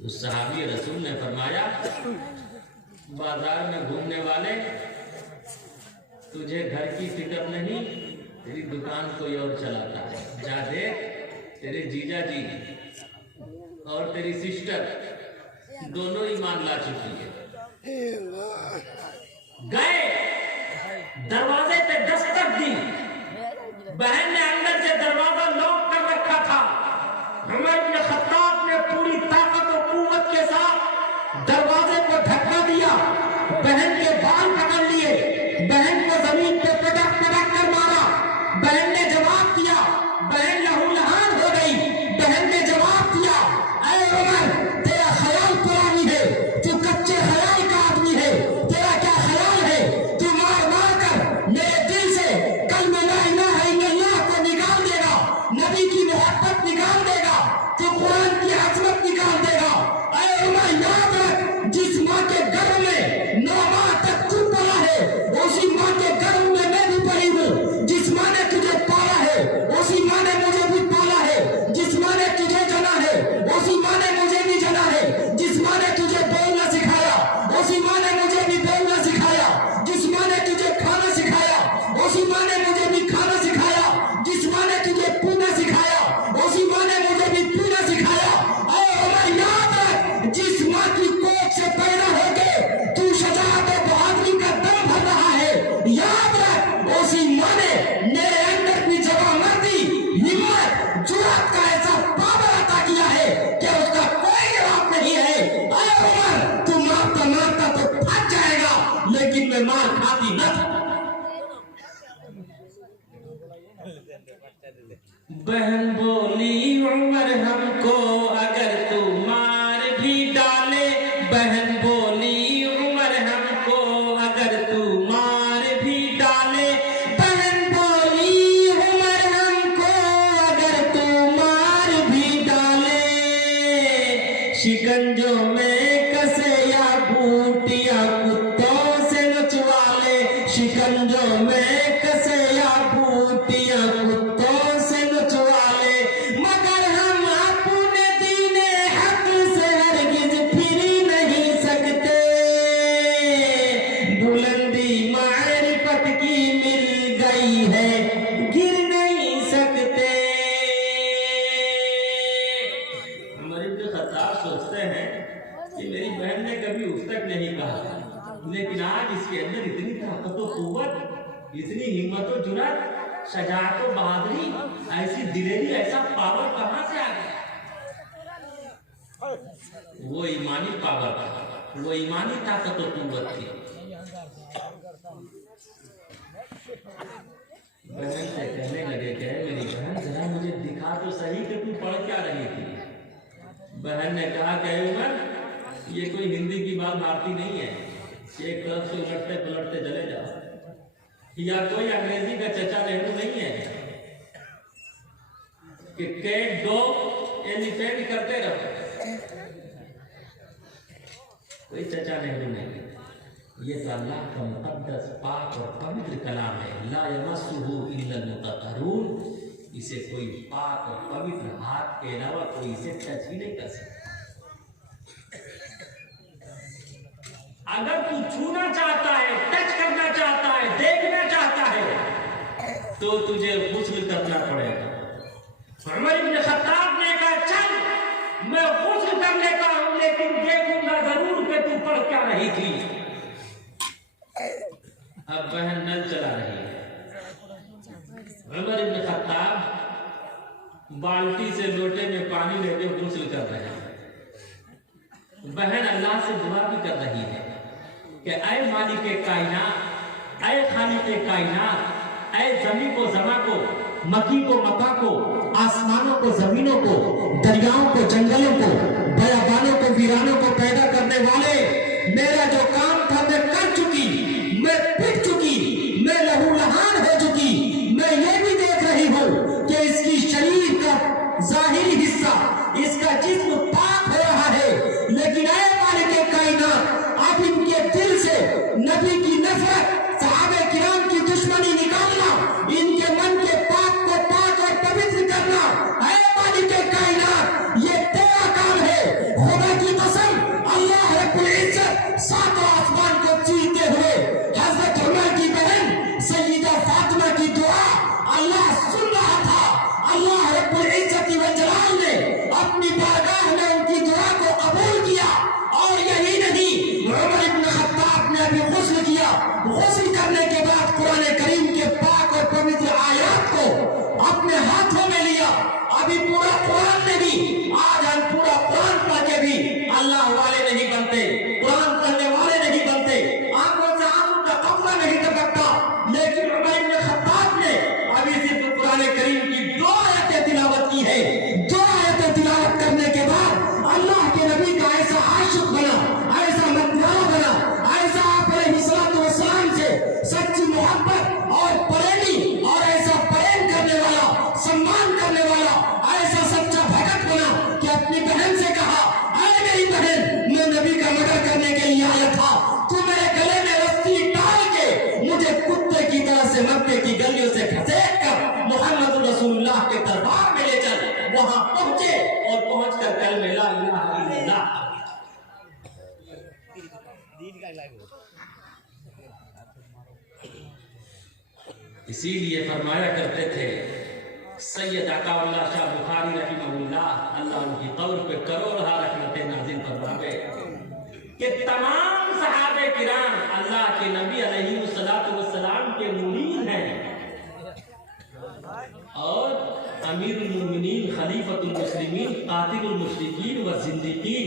उस सहाबी रसूल ने फरमाया, बाजार में घूमने वाले, तुझे घर की फिक्र नहीं, तेरी दुकान कोई और चलाता है, जा देख तेरे जीजा जी और तेरी सिस्टर दोनों ईमान ला चुकी है। गए, दरवाजे पे दस्तक दी, बहन ने अंदर से दरवाजा लॉक कर रखा था, उमर इब्न खत्ताब ने पूरी ताकत और कुव्वत के साथ दरवाजे को धक्का दिया, बहन के बाल पकड़ लिए, बहन को जमीन पे पटक पटक कर मारा, बहन ने जवाब दिया, बहन लहूलुहान हो गई, बहन ने जवाब दिया, ऐ उमर तेरा ख्याल पुरानी है, तू कच्चे ख्याल का आदमी है, तेरा क्या ख्याल है, तू मार मार कर मेरे दिल से कलमा ला इलाहा इल्लल्लाह को निकाल देगा, नबी की मोहब्बत निकाल देगा, तू कुरान की अजमत निकाल देगा। ऐ उमर याद रख, जिस माँ के गर्भ में 9 माह तक तू पला है, उसी माँ के गर्भ में मैं भी पली हूँ, जिस माँ ने तुझे पाला है उसी माँ ने मुझे भी पाला है, जिस माँ ने तुझे जना है उसी माँ ने मुझे भी जना है, जिस माँ ने तुझे बोलना सिखाया उसी माँ ने मुझे भी बोलना सिखाया, जिस माँ ने तुझे खाना सिखाया उसी माँ ने मुझे भी खाना सिखाया, जिस माँ ने तुझे पीना सिखाया उसी माँ ने मुझे भी पीना सिखाया। और याद रख, जिस माँ की कोख से पैदा होके तू शजाअत और बहादुरी का दम भर रहा है, याद रख उसी माँ ने मेरे अंदर भी जवामर्दी, हिम्मत, जुर्रत का ऐसा पावर अता किया है कि उसका कोई जवाब नहीं है। ऐ उमर, तू मारता मारता तो फट जाएगा, लेकिन मैं मार खाती न था। बहन बोली उमर हमको अगर तू मार भी डाले, बहन बोली उमर हमको अगर तू मार भी डाले, बहन बोली उमर हमको अगर तू मार भी डाले, शिकंजों में कसे या बूटियां कुत्तों से नचवा ले, शिकंजों में कसे या बूटियां कुत्तों से नचवा ले, मगर हम अपने दीने हक से हरगिज फिर नहीं सकते, बुलंदी मारिफत की मिल गई है गिर नहीं सकते। उमर इब्न खत्ताब सोचते हैं कि मेरी बहन ने कभी उस तक नहीं कहा, लेकिन आज इसके अंदर इतनी ताकत और कुव्वत, इतनी हिम्मत और जुर्रत, शजाअत और बहादुरी, ऐसी दिलेरी, ऐसा पावर कहां से आ गया? वो ईमानी पावर था, वो ईमानी ताकत और कुव्वत थी। बहन से कहने लगे कि मेरी बहन जरा मुझे दिखा तो सही कि तू पढ़ क्या रही थी। बहन ने कहा कि उमर, ये कोई हिंदी की बात भारती नहीं है, एक तरफ से उलटते पलटते चले जाओ, या कोई अंग्रेजी का चचा नेहरू नहीं है कि कैट दो एलिफेंट करते रहो। कोई चचा नेहरू नहीं है, ये तो अल्लाह का मुकद्दस पाक और पवित्र कलाम है। ला यमस्सुहु इल्लल मुतहहरून, इसे कोई पाक और पवित्र हाथ के अलावा कोई इसे टच ही नहीं कर सकता। अगर तू छूना चाहता है, टच करना चाहता है, देखना चाहता है, तो तुझे गुस्ल करना पड़ेगा। उमर इब्न खत्ताब ने कहा, चल मैं गुस्ल कर लेता हूं, लेकिन देखूंगा जरूर कि तू पढ़ क्या रही थी। अब बहन नल चला रही है। उमर इब्न खत्ताब बाल्टी से लोटे में पानी लेके गुस्ल कर रहे हैं। बहन अल्लाह से दुआ भी कर रही है कि ऐ मालिक कायनात, ऐ खालिक कायनात, ऐ ज़मीन को ज़मा को, मकी को मका को, आसमानों को जमीनों को, दरियाओं को जंगलों को, बयाबानों को वीरानों को पैदा करने वाले, मेरा जो काम था मैं कर चुकी, मैं पिट चुकी, मैं लहूलुहान हो चुकी। मैं ये भी देख रही हूँ कि इसकी शरीर का जाहिरी हिस्सा, इसका जिस्म पाक हो रहा है, लेकिन ऐ मालिक कायनात, आप इनके दिल से नबी की नफरत, सहाबे किराम की दुश्मनी निकालना, इनके मन के पाक को पाक और पवित्र करना। ऐ मालिक कायनात, ये तेरा काम है। खुदा की कसम, अल्लाह रब्बुल इज्जत सातों आसमान को चीरते हुए हजरत उमर की बहन सय्यदा फातिमा की दुआ अल्लाह सुन रहा था। अल्लाह रब्बुल इज्जत व जलाल ने अपनी बारगाह में उनकी दुआ को कबूल किया। और यही नहीं, उमर इब्न खत्ताब ने अभी गुस्ल किया। गुस्ल करने के बाद कुरान करीम के पाक और पवित्र आयत को अपने हाथों में लिया। अभी पूरा कुरान में भी, आज हम पूरा कुरान पढ़ के भी अल्लाह वाले नहीं बनते, कुरान पढ़ने वाले नहीं बनते, आंखों से आंसू का कतरा नहीं टपकता। लेकिन उमर इब्न खत्ताब ने अभी सिर्फ कुरान करीम की 2 आयतें तिलावत की है। 2 आयतें तिलावत करने के बाद अल्लाह के नबी का ऐसा आशिक बना, ऐसा मतवाला बना, ऐसा आप अलैहिस्सलाम से सच्ची मोहब्बत और प्रेमी और ऐसा प्रेम करने वाला, सम्मान करने वाला, ऐसा सच्चा भगत बना कि अपनी बहन से कहा, अरे मेरी बहन, मैं नबी का मर्डर करने के लिए आया था, तू मेरे गले में रस्सी डाल के मुझे कुत्ते की तरह से मक्के की गलियों से खसेक कर मोहम्मद रसूलुल्लाह के दरबार में ले चल। वहां पहुंचे और पहुंचकर कलमे ला इलाहा इल्लल्लाह। इसीलिए फरमाया करते थे सैयद अताउल्लाह शाह बुखारी रहिमहुल्लाह, अल्लाह उनकी कब्र पे करोड़ों रहमतें नाज़िल फरमावे, कि तमाम सहाबे किराम अल्लाह के नबी अलैहिस्सलातु वस्सलाम के मुरीद हैं। और अमीरुल मोमिनीन, खलीफतुल मुस्लिमीन, कातिलुल मुशरिकीन व जिंदीकीन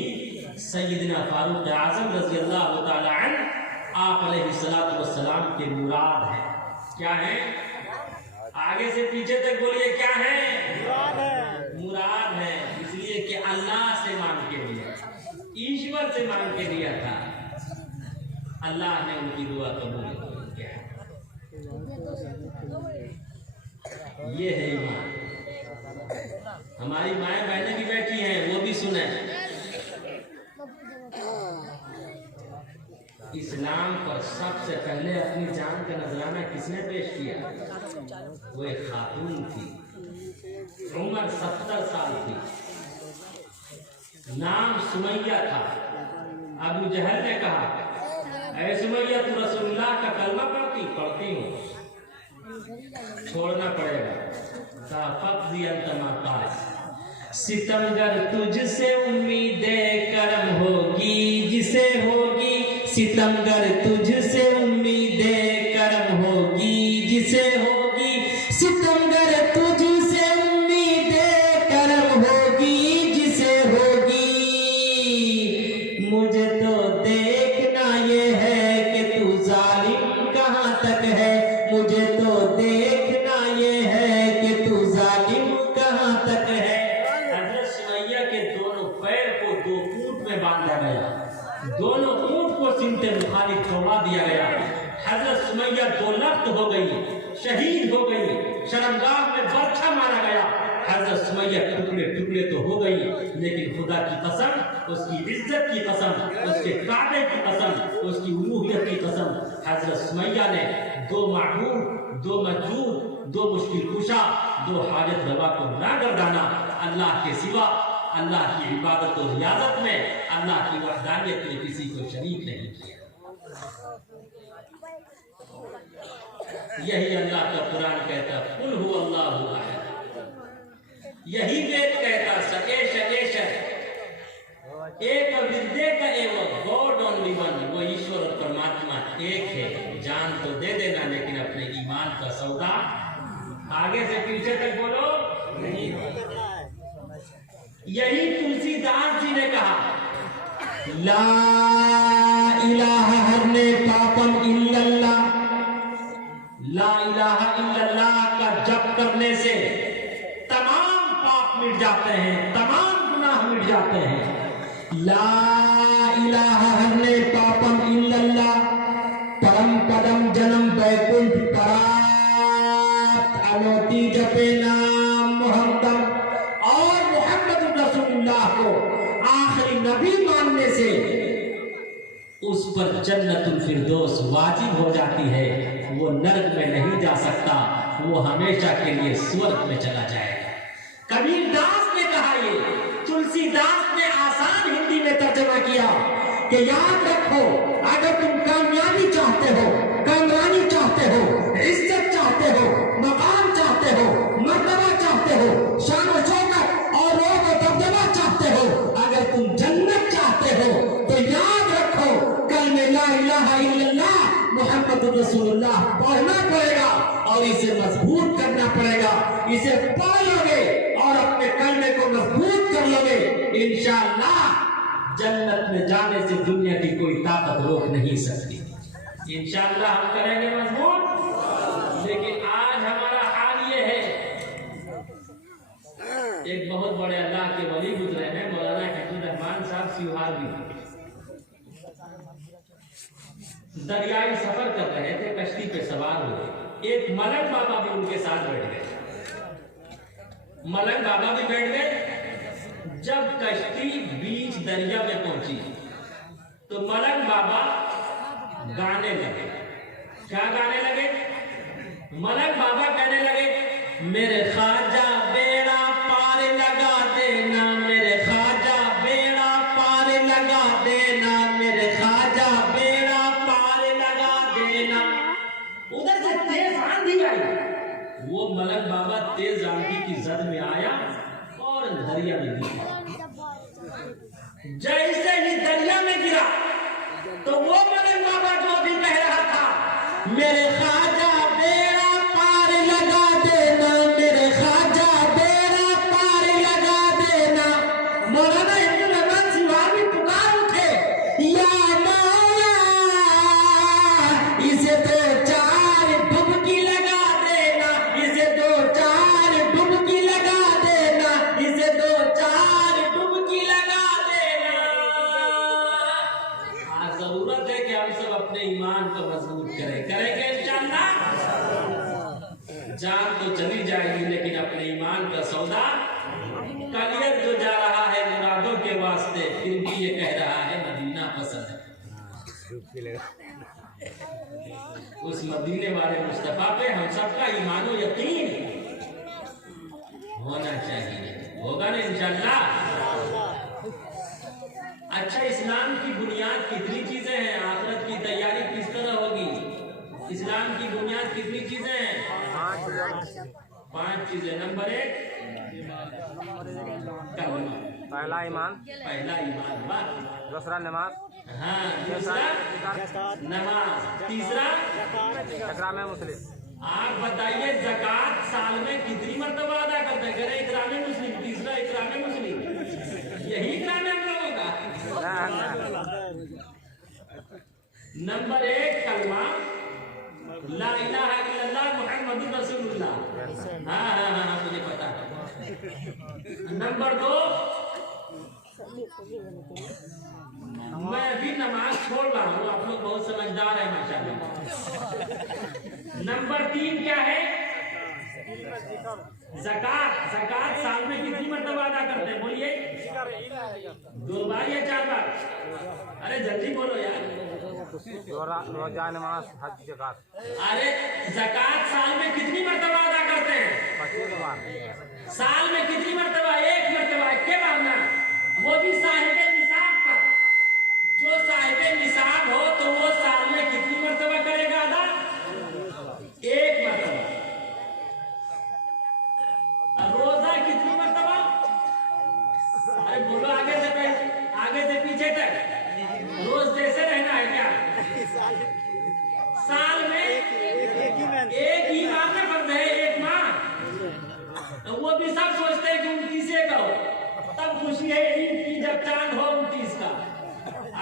सैयदना फारूक आज़म रज़ियल्लाहु ताला अन्हु आप अलैहिस्सलातु वस्सलाम के मुराद हैं। क्या है? आगे से पीछे तक बोलिए, क्या है? मुराद है। इसलिए कि अल्लाह से मांग के लिया, ईश्वर से मांग के लिया था, अल्लाह ने उनकी दुआ कबूल की। ये है ईमान। हमारी माएँ बहनें भी बैठी हैं, वो भी सुने। इस्लाम पर सबसे पहले अपनी जान का नजराना किसने पेश किया? वो एक खातून थी, उम्र 70 साल थी, नाम सुमैया था। अबू जहल ने कहा, ऐ सुमैया, तू रसूलुल्लाह का कलमा पढ़ती हूँ, छोड़ना पड़ेगा। सितमगर तुझसे उम्मीदे करम होगी जिसे होगी, सितमगर तुझसे उम्मीदे करम होगी जिसे होगी, जब्त हो गई, शहीद हो गई, शर्मगाह में बरछा मारा गया। हजरत सुमैया टुकड़े टुकड़े तो हो गई, लेकिन खुदा की कसम, उसकी इज्जत की कसम, उसके काबे की कसम, उसकी उलूहियत की कसम, हजरत सुमैया ने दो माहूद, दो मजूद, दो मुश्किल कुशा, दो हाजत रवा को ना गर्दाना। अल्लाह के सिवा अल्लाह की इबादत और रियाजत में अल्लाह की वहदानियत में किसी को शरीक नहीं किया। यही अल्लाह का कुरान कहता, कुल हु अल्लाहु अहद। यही वेद कहता, सकेश एक विद्या का एवं गॉड ओनली वन, वो ईश्वर और परमात्मा एक है। जान तो दे देना, लेकिन अपने ईमान का सौदा आगे से पीछे तक बोलो नहीं। यही तुलसीदास जी ने कहा, ला इलाहा हरने पापम इल्लल्लाह। ला इलाहा इल्लल्लाह का जप करने से तमाम पाप मिट जाते हैं, तमाम गुनाह मिट जाते हैं। ला इलाहा हरने पापम इल्लल्लाह, परम पदम जन्म बैकुंठ परात अलोटी जपे नाम मोहम्मद। और मोहम्मद रसूलुल्लाह को आखिरी नबी मानने से उस पर जन्नतुल फिरदौस वाजिब हो जाती है। वो नरक में नहीं जा सकता, वो हमेशा के लिए स्वर्ग में चला जाएगा। कबीर दास ने कहा, ये तुलसीदास ने आसान हिंदी में तर्जमा किया कि याद रखो, अगर तुम कामयाबी चाहते हो, कामरानी चाहते हो, इज्जत चाहते हो, मकाम चाहते हो, मर्तबा चाहते हो, शान व शौकत और रोब व दबदबा चाहते हो, अगर तुम जन्नत चाहते हो, तो याद रखो कलमे ला इलाहा इल्लल्लाह मुहम्मद रसूलुल्लाह पढ़ना पड़ेगा और इसे मजबूत करना पड़ेगा। इसे पढ़ लोगे और अपने कलमे को मजबूत कर लोगे, इंशाअल्लाह जन्नत में जाने से दुनिया की कोई ताकत रोक नहीं सकती। इंशाअल्लाह हम करेंगे मजबूत। लेकिन आज हमारा हाल ये है, एक बहुत बड़े अल्लाह के वली गुजरे हैं, मौलाना हकीम रहमान साहब सिवहारी, दरियाई सफर कर रहे थे, कश्ती पे सवार हुए। एक मलंग बाबा भी उनके साथ बैठ गए। मलंग बाबा भी बैठ गए। जब कश्ती बीच दरिया में पहुंची तो मलंग बाबा गाने लगे। क्या गाने लगे? मलंग बाबा कहने लगे, मेरे ख्वाजा बेड़ा पार लगा देना, मेरे ख्वाजा बेड़ा पार लगा देना, मेरे ख्वाजा बेड़ा पार लगा देना। उधर से तेज आंधी आई। वो मलंग बाबा तेज आंधी की जद में आया और दरिया में गिरा। जैसे ही दरिया में गिरा तो वो मलंग बाबा जो भी कह रहा था, मेरे ख्वाजा बेड़ा पार लगा देना, मेरे ख्वाजा बेड़ा पार लगा देना। मौलाना अब्दुल रहमान सिवानी पुकार उठे, या मौला इसे तो चार डुबकी लगा देना, इसे दो चार डुबकी लगा देना, इसे दो चार डुबकी लगा देना। आज जरूरत है कि हम सब अपने ईमान को मजबूत करें। करेंगे इंशाअल्लाह। जान तो चली जाएगी, लेकिन अपने ईमान का सौदा, कलियत जो जा रहा है मुरादों के वास्ते, फिर भी ये कह रहा है मदीना पसंद है। उस मदीने वाले मुस्तफा पे हम सबका ईमानो यकीन होना चाहिए। होगा ना इंशाअल्लाह। अच्छा, इस्लाम की बुनियाद कितनी चीजें हैं? आखिरत की तैयारी किस तरह होगी? इस्लाम की बुनियाद कितनी चीजें हैं? 5 चीजें। नंबर 1 पहला ईमान, पहला ईमान, दूसरा नमाज, हाँ, दूसरा नमाज, तीसरा इकराम मुस्लिम। आप बताइए ज़कात साल में कितनी मर्तबा अदा करते हैं? करें इकराम मुस्लिम, तीसरा इकराम मुस्लिम, यही काम है हम लोगों का। नंबर 1 कलमा ला इलाहा इल्लल्लाह मुहम्मदुर रसूलुल्लाह। हाँ, मुझे पता है। नंबर 2 मैं अभी नमाज छोड़ रहा हूँ, आप लोग बहुत समझदार है माशाल्लाह। नंबर 3 क्या है? ज़कात। ज़कात साल में कितनी मर्तबा अदा करते हैं? बोलिए। 2 बार या 4 बार? अरे जल्दी बोलो यार। रोजा, नमाज, हज, ज़कात। अरे ज़कात साल में कितनी मर्तबा अदा करते हैं? 25 बार। साल में कितनी मर्तबा? 1 मर्तबा। के बार ना, वो भी साहिबे निसाब पर। जो साहिबे निसाब हो तो वो साल में कितनी मर्तबा करेगा अदा? 1 मर्तबा। रोजा कितनी मर्तबा? अरे बोलो आगे से पीछे तक। रोज जैसे रहना है क्या? साल में एक ही माह का फर्ज है, 1 माह। वो भी सब सोचते हैं कि 29 का हो, तब खुशी है ईद की जब चांद हो 29 का।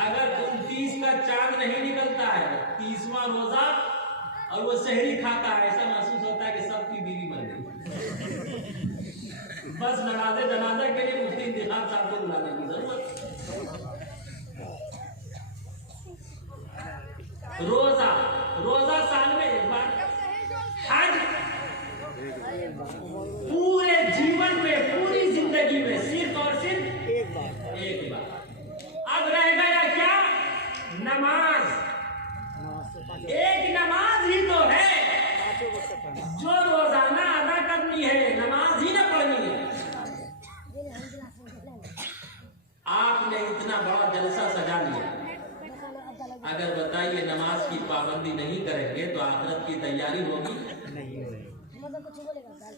अगर 29 का चांद नहीं निकलता है, 30वां रोजा और वो सहरी खाता है, ऐसा महसूस होता है कि सबकी बीवी मर गई। बस नमाज़े जनाजा के लिए मुफ्ती इंतखाब साहब को बुलाने की जरूरत। रोजा साल में 1 बार। हज पूरे जीवन में, पूरी जिंदगी में सिर्फ और सिर्फ 1 बार। अब रह गया क्या? नमाज। एक नमाज ही तो है जो रोजाना अदा करनी है, नमाज ही ना पढ़नी है। आपने इतना बड़ा जलसा सजा लिया, अगर बताइए नमाज की पाबंदी नहीं करेंगे तो आखिरत की तैयारी होगी?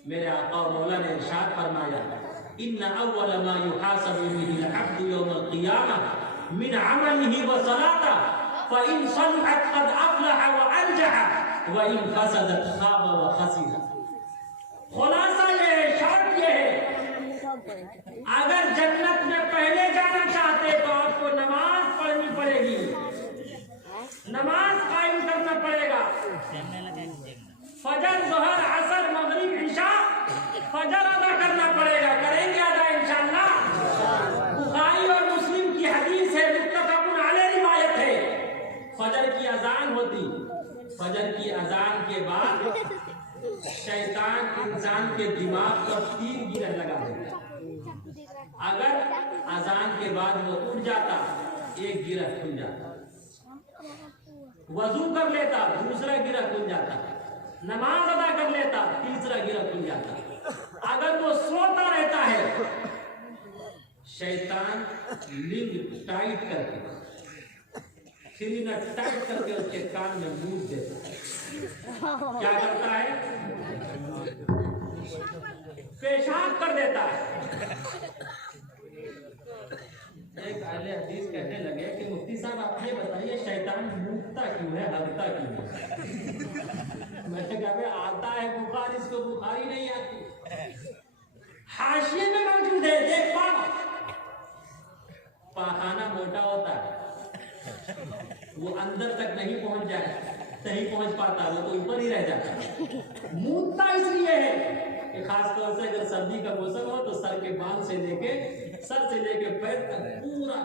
मेरे आका और मौला ने इरशाद फरमाया, इन्ना अव्वल मा युहासबु बिही अल-अब्दु यौमल क़ियामह मिन अमलिही व सलाता फ़इन सलहत क़द अफ़लह व अंजह व इन फसदत ख़ाब व खसीर। खुलासा ये है, शर्त ये है, अगर जन्नत में पहले जाना चाहते तो आपको नमाज पढ़नी पड़ेगी, नमाज कायम करना पड़ेगा। फजर, ज़ोहर, असर, मगरिब, इशा, फजर अदा करना पड़ेगा। करेंगे अदा इंशाअल्लाह। बुखारी और मुस्लिम की हदीस है, मुत्तफ़क़ुन अलैह रिवायत है। फजर की अजान होती, फजर की अजान के बाद शैतान इंसान के दिमाग पर 3 गिरह लगा देता। अगर अजान के बाद वो उठ जाता, 1 गिरह खुल जाता। वजू कर लेता, दूसरा गिरह खुल जाता। नमाज अदा कर लेता, तीसरा गिरह खुल जाता। अगर वो सोता रहता है, शैतान लिंग टाइट करके, टाइट करके उसके कान में मूद देता है। क्या करता है? पेशाब कर देता है। एक अहले हदीस कहने लगे कि मुफ्ती साहब आप ये बताइए, शैतान मूदता क्यों है, हगता क्यों है? मैंने कहा आता है बुखार, इसको बुखारी नहीं आती। हाशिए में मौजूद है, देख पाओ। पाखाना मोटा होता है, वो अंदर तक नहीं पहुंच पाता, वो तो ऊपर ही रह जाता है। मूदता इसलिए है कि खासतौर से अगर सर्दी का मौसम हो तो सर के बाल से लेके पैर तक पूरा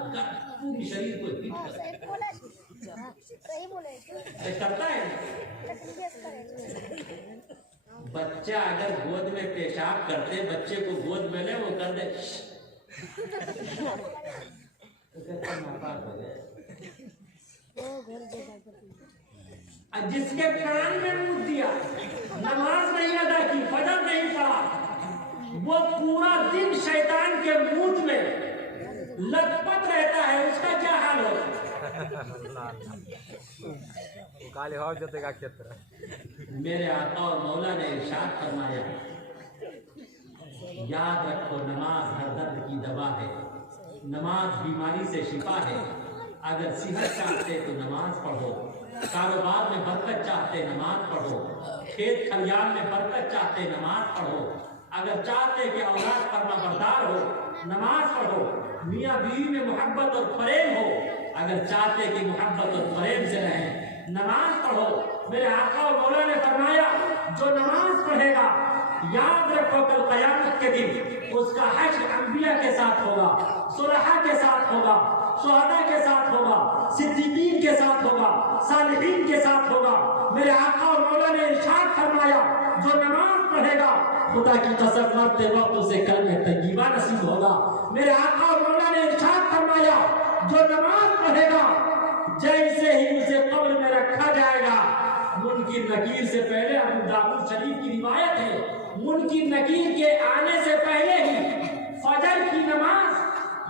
पूरी शरीर को हिट करता है। बच्चा अगर गोद में पेशाब करते, बच्चे को गोद में ले, वो कर दे जिसके कान में मूद दिया, नमाज नहीं अदा की, फजर नहीं पढ़ा, वो पूरा दिन शैतान के मूद में लटपट रहता है, उसका क्या हाल होगा? काले हो जातेगा क्षेत्र। मेरे आका और मौला ने इरशाद फरमाया, याद रखो नमाज हर दर्द की दवा है, नमाज बीमारी से शिफा है। अगर सेहत चाहते तो नमाज पढ़ो, कारोबार में बरकत चाहते नमाज पढ़ो, खेत खलियान में बरकत चाहते नमाज पढ़ो, अगर चाहते कि औलाद फरमाबरदार हो नमाज पढ़ो, मियाँ बीवी में मोहब्बत और प्रेम हो, अगर चाहते कि मोहब्बत और प्रेम से रहें नमाज पढ़ो। मेरे आका और मौला ने फरमाया, जो नमाज पढ़ेगा याद रखो कल क़यामत के दिन उसका हश्र अंबिया के साथ होगा, सुलहा के साथ होगा, शुहदा के साथ होगा, सिद्दीकीन के साथ होगा, सालिहीन के साथ होगा। मेरे आका और मौला ने इरशाद फरमाया, जो नमाज पढ़ेगा खुदा की कसम मरते वक्त उसे कलमे तय्यबा नसीब होगा। मेरे आका और मौला ने इरशाद फरमाया, जो नमाज पढ़ेगा जैसे ही उसे कब्र में रखा जाएगा, मुनकिर नकीर से पहले, अबू दाऊद शरीफ की रिवायत है, मुनकिर नकीर के आने से पहले ही फजर की नमाज,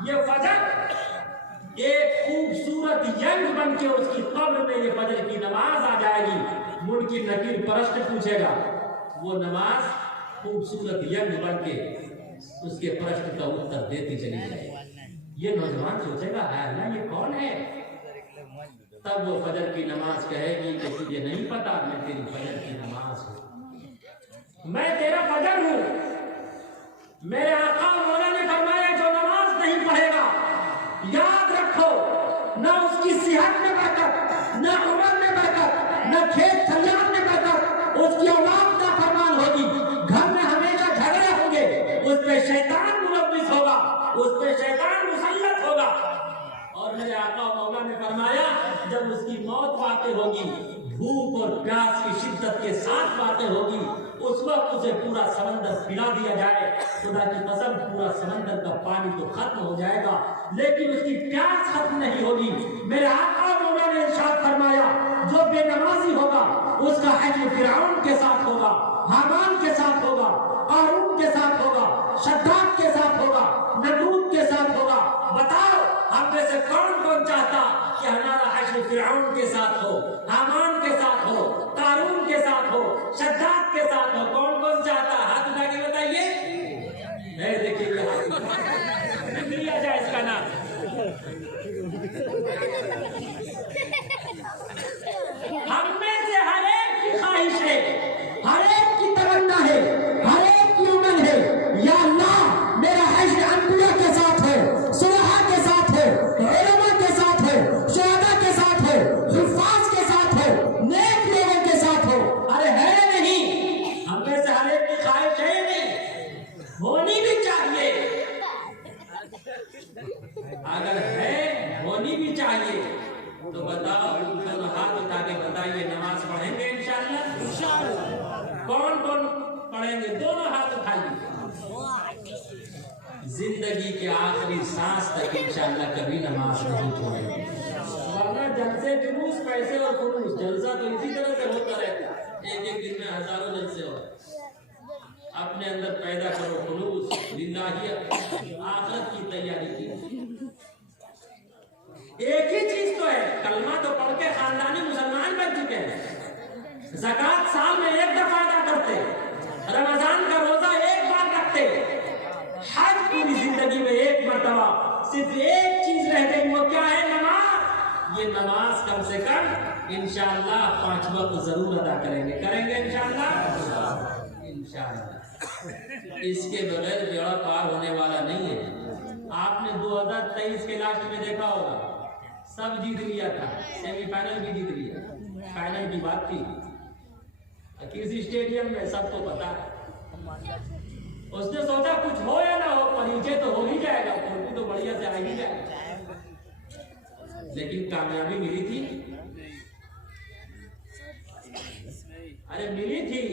ये फजर एक खूबसूरत यंग बन के उसकी कब्र में ये फजर की नमाज आ जाएगी। मुनकिर नकीर प्रश्न पूछेगा, वो नमाज खूबसूरत यंग बन के उसके प्रश्न का उत्तर देती चली जाएगी। ये नौजवान सोचेगा, हाय अल्लाह ये कौन है? तब वो फजर की नमाज कहेगी कि तुझे नहीं पता मैं तेरी फजर की नमाज हूँ, मैं तेरा फजर हूँ। मेरे आका मौला ने फरमाया, जो नमाज नहीं पढ़ेगा याद रखो, ना उसकी सेहत में बरकत, ना उम्र में बरकत, ना खेत खलियान में बरकत, उसकी औलाद नाफरमान होगी, घर में हमेशा झगड़े होंगे, उस पे शैतान मुलव्विस होगा, उस पे शैतान मुसल्लत होगा। और मेरे आका मौला ने फरमाया, जब उसकी मौत वाक़ई होगी, भूख और प्यास की शिद्दत के साथ बातें होगी, उस वक्त उसे पूरा समंदर पिला दिया जाए, खुदा की कसम पूरा समंदर का पानी तो खत्म हो जाएगा, लेकिन उसकी प्यास खत्म नहीं होगी। मेरे आका मौला ने इरशाद फरमाया, जो बेनमाजी होगा उसका हश्र फिरौन के साथ होगा, हामान के साथ होगा, कारून के साथ होगा, शद्दाद के साथ होगा, नमरूद के साथ होगा। बताओ हम में से कौन कौन चाहता कि हमारा हश्र फिरौन के साथ हो, हामान के साथ हो, कारून के साथ हो, शद्दाद के साथ हो? कौन कौन चाहता? हाथ उठा के बताइए। नहीं देखिए लिया जाए इसका नाम। हम में से हर एक की ख्वाहिश है, हर एक की तमन्ना है, हर एक की उम्र है, या अल्लाह मेरा हश्र अंबिया के साथ है, सुलहा के साथ है, उलमा के साथ है, शुहदा के साथ है, हुफ्फाज के साथ है, नेक लोगों के साथ हो। अरे है नहीं? हम में से हर एक की ख्वाहिश है नहीं, होनी भी चाहिए। अगर है, होनी भी चाहिए, तो बताओ, दोनों हाथ उठा के बताइए, नमाज पढ़ेंगे इंशाअल्लाह? कौन कौन पढ़ेंगे? दोनों हाथ उठाइए। जिंदगी के आखिरी सांस तक इंशाअल्लाह कभी नमाज नहीं छोड़ेंगे, वरना जलसे जुलूस पैसे और खुलूस, जलसा तो इसी तरह से होता रहता है, एक एक दिन में हजारों जलसे हो। अपने अंदर पैदा करो खुलूस, लिल्लाहियत, आखिरत की तैयारी की। एक ही चीज तो है, कलमा तो पढ़ के खानदानी मुसलमान बन चुके हैं, ज़कात साल में एक दफा अदा करते, रमजान का रोजा एक बार रखते, हज पूरी जिंदगी में एक मर्तबा, सिर्फ एक चीज रह गई, वो क्या है? नमाज। ये नमाज कम से कम इंशाअल्लाह 5 वक्त जरूर अदा करेंगे, करेंगे इंशाअल्लाह, इंशाअल्लाह। इसके बगैर बेड़ा पार होने वाला नहीं है। आपने 2023 के लास्ट में देखा होगा, सब जीत लिया था, सेमीफाइनल भी जीत लिया, फाइनल की बात थी किसी स्टेडियम में, सबको पता है। उसने सोचा कुछ हो या ना हो, परिचय तो हो ही जाएगा, ट्रॉफी तो बढ़िया से आ ही जाएगा, लेकिन कामयाबी मिली थी। अरे मिली थी।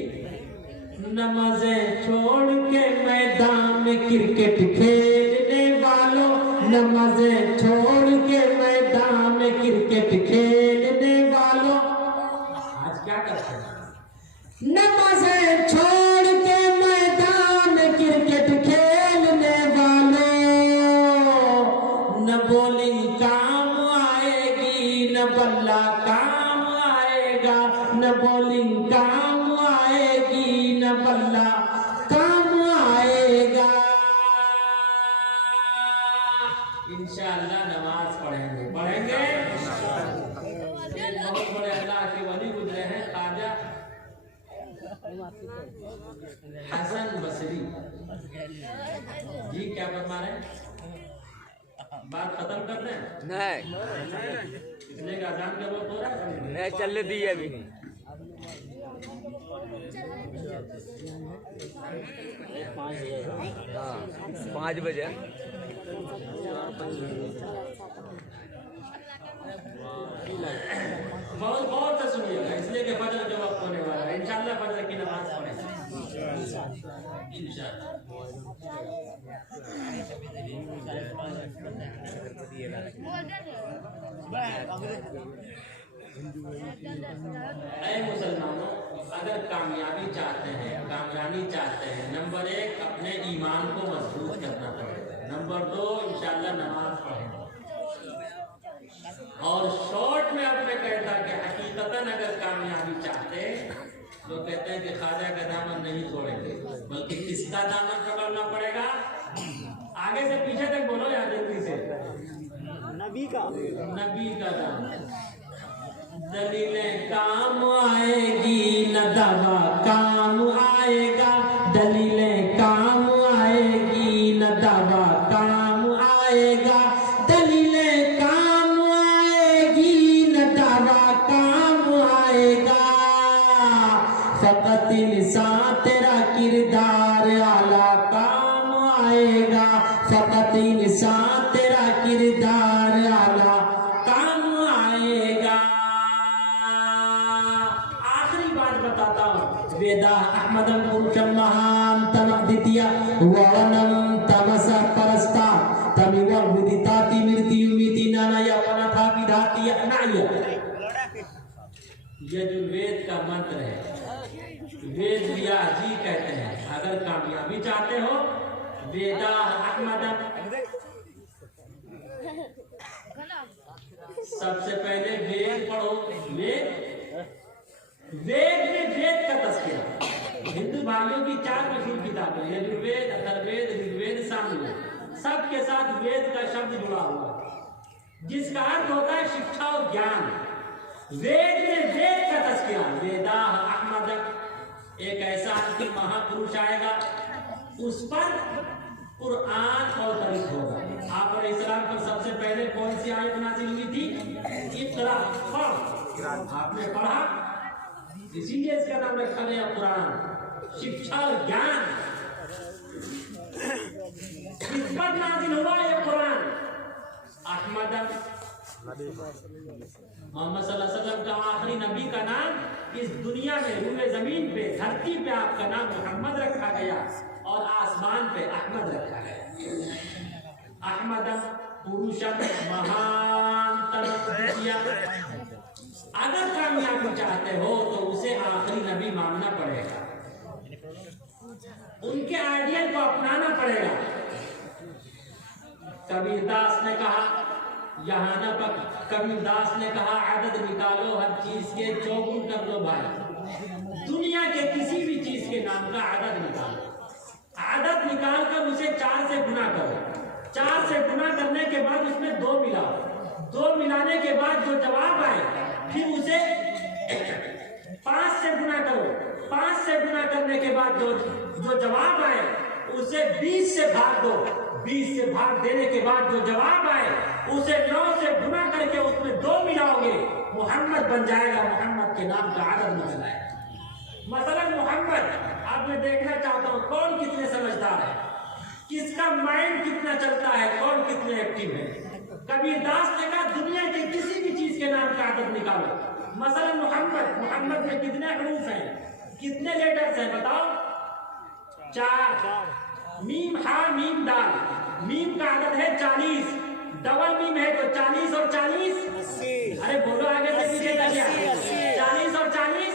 नमाजें छोड़ के मैदान में क्रिकेट खेलने वालों, नमाजें छोड़ के मैदान में क्रिकेट खेलने वालों, आज क्या करते हैं? नमाजें छोड़ के मैदान में क्रिकेट खेलने वालों, न बॉलिंग काम आएगी, न बल्ला काम आएगा, न बॉलिंग काम आएगी, न बल्ला काम आएगा। इंशाअल्लाह नमाज पढ़ेंगे, पढ़ेंगे। बहुत बड़े अल्लाह के वली गुजरे हैं, ख्वाजा हसन बसरी जी। क्या फरमा रहे हैं? बात खत्म कर दें? नहीं, इसलिए अजान का वक्त हो रहा है, नहीं चलने दी अभी। हाँ 5 बजे बहुत बहुत से सुनिएगा, इसलिए कि फजर जो वक्त होने वाला है, इंशाल्लाह फजर की नमाज पढ़ें ऐ मुसलमानों, अगर कामयाबी चाहते हैं, कामयाबी चाहते हैं, नंबर 1 अपने ईमान को मजबूत करना पड़ेगा, नंबर 2 इंशाल्लाह नमाज पढ़ें। और शॉर्ट में अब मैं कहता कि हकीकतन अगर कामयाबी चाहते तो कहते हैं कि ख्वाजा का दामन नहीं छोड़ेंगे, बल्कि किसका दामन पकड़ना पड़ेगा? आगे से पीछे तक बोलो या जल्दी से, नबी का दामन। दलीलें काम आएगी न दवा काम आएगा, दलीलें काम आएगी न दवा काम आएगा, दलीलें काम आएगी न दवा काम आएगा। फकत इंसान तेरा किरदार आला काम आएगा, फकत इंसान तेरा किरदार आला काम आएगा। आखिरी बात बताता हूँ, वेदा अहमदम पुरुषम महांतम द्वितीय वनम तमस परस्ता तमिव विदिताति मृत्युमिति नानया वनथा विधाति अनाय। ये जो वेद का मंत्र है, वेद व्यास जी कहते हैं अगर कामयाबी चाहते हो, वेदा अहमदम, सबसे पहले वेद पढ़ो। वेद में वेद का तस्करा, हिंदू भाइयों की 4 मशहूर किताबें, यजुर्वेद, अथर्ववेद, ऋग्वेद, सामवेद, सबके साथ वेद का शब्द जुड़ा हुआ है, जिसका अर्थ होता है शिक्षा और ज्ञान। वेद में वेद का तस्करा, वेदा अहमद, एक ऐसा अंतिम महापुरुष आएगा, उस पर कुरान अवतरित होगा। आप इस्लाम पर सबसे पहले कौन सी आयत नाज़िल हुई थी? इक़रा, आपने पढ़ा, इसीलिए इसका नाम रखा गया कुरान, शिक्षा और ज्ञान। इस पर नाज़िल हुआ ये कुरान। अहमद, मोहम्मद सल्लल्लाहु अलैहि वसल्लम का आखिरी नबी का नाम इस दुनिया में, रूए जमीन पे, धरती पे आपका नाम मोहम्मद रखा गया और आसमान पे अहमद रखा गया। अहमद पुरुषम महांतम द्वितीय। अगर कामयाबी चाहते हो तो उसे आखिरी नबी मानना पड़ेगा, उनके आइडियल को अपनाना पड़ेगा। कबीरदास ने कहा, यहाँ न कबीरदास ने कहा, आदत निकालो हर चीज के, चौगुन कर लो भाई। दुनिया के किसी भी चीज के नाम का आदत निकालो, आदत निकाल कर उसे 4 से गुना करो, 4 से गुना करने के बाद उसमें 2 मिलाओ, 2 मिलाने के बाद जो जवाब आए फिर उसे 5 से गुना करो, 5 से गुना करने के बाद जो जवाब आए उसे 20 से भाग दो, 20 से भाग देने के बाद जो जवाब आए उसे 9 से गुना करके उसमें 2 मिलाओगे, मोहम्मद बन जाएगा, मोहम्मद के नाम का आदत निकल आएगा। मसलन मोहम्मद, अब मैं देखना चाहता हूँ कौन कितने समझदार है, किसका माइंड कितना चलता है, कौन कितने एक्टिव है। कबीरदास ने कहा दुनिया के किसी भी चीज के नाम का आदत निकालो। मसलन मोहम्मद में कितने हरूफ हैं, कितने लेटर्स हैं बताओ? 4। मीम हा मीम दाल, मीम का आदत है 40, डबल मीम है तो 40 और 40 80। अरे बोलो आगे से पीछे तक, 40 और 40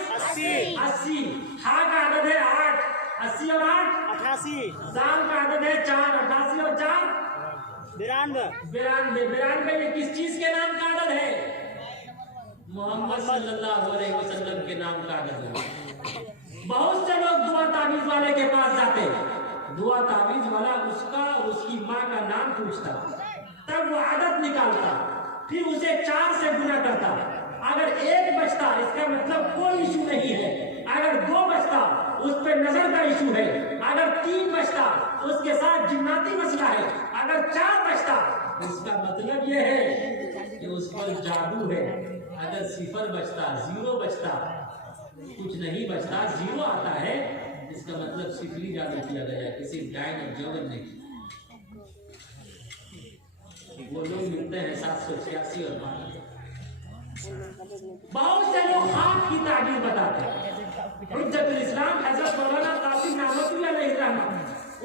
80। हा का आदत है 8, 80 और 8 88। दाल का आदत है 4, 88 और 4 92। ये किस चीज के नाम का आदत है? मोहम्मद सल्लल्लाहु अलैहि वसल्लम के नाम का आदत है। बहुत से लोग दुआ तावीज वाले के पास जाते, दुआ तावीज वाला उसका उसकी माँ का नाम पूछता, तब वो आदत निकालता, फिर उसे 4 से गुना करता। अगर 1 बचता इसका मतलब कोई इशू नहीं है, अगर 2 बचता उस पर नजर का इशू है, अगर 3 बचता उसके साथ जिन्नाती मसला है, अगर 4 बचता इसका मतलब ये है कि उस पर जादू है, अगर 0 बचता 0 बचता कुछ नहीं बचता, जीरो आता है। इसका मतलब सिफली जादू किया गया, किसी डायन और जोगन ने। वो लोग मिलते हैं 786 और 12। बहुत से लोग खाक की ताबीर बताते हैं। हुज्जतुल इस्लाम हज़रत मौलाना कासिम नानवी अलैहिर्रहमत,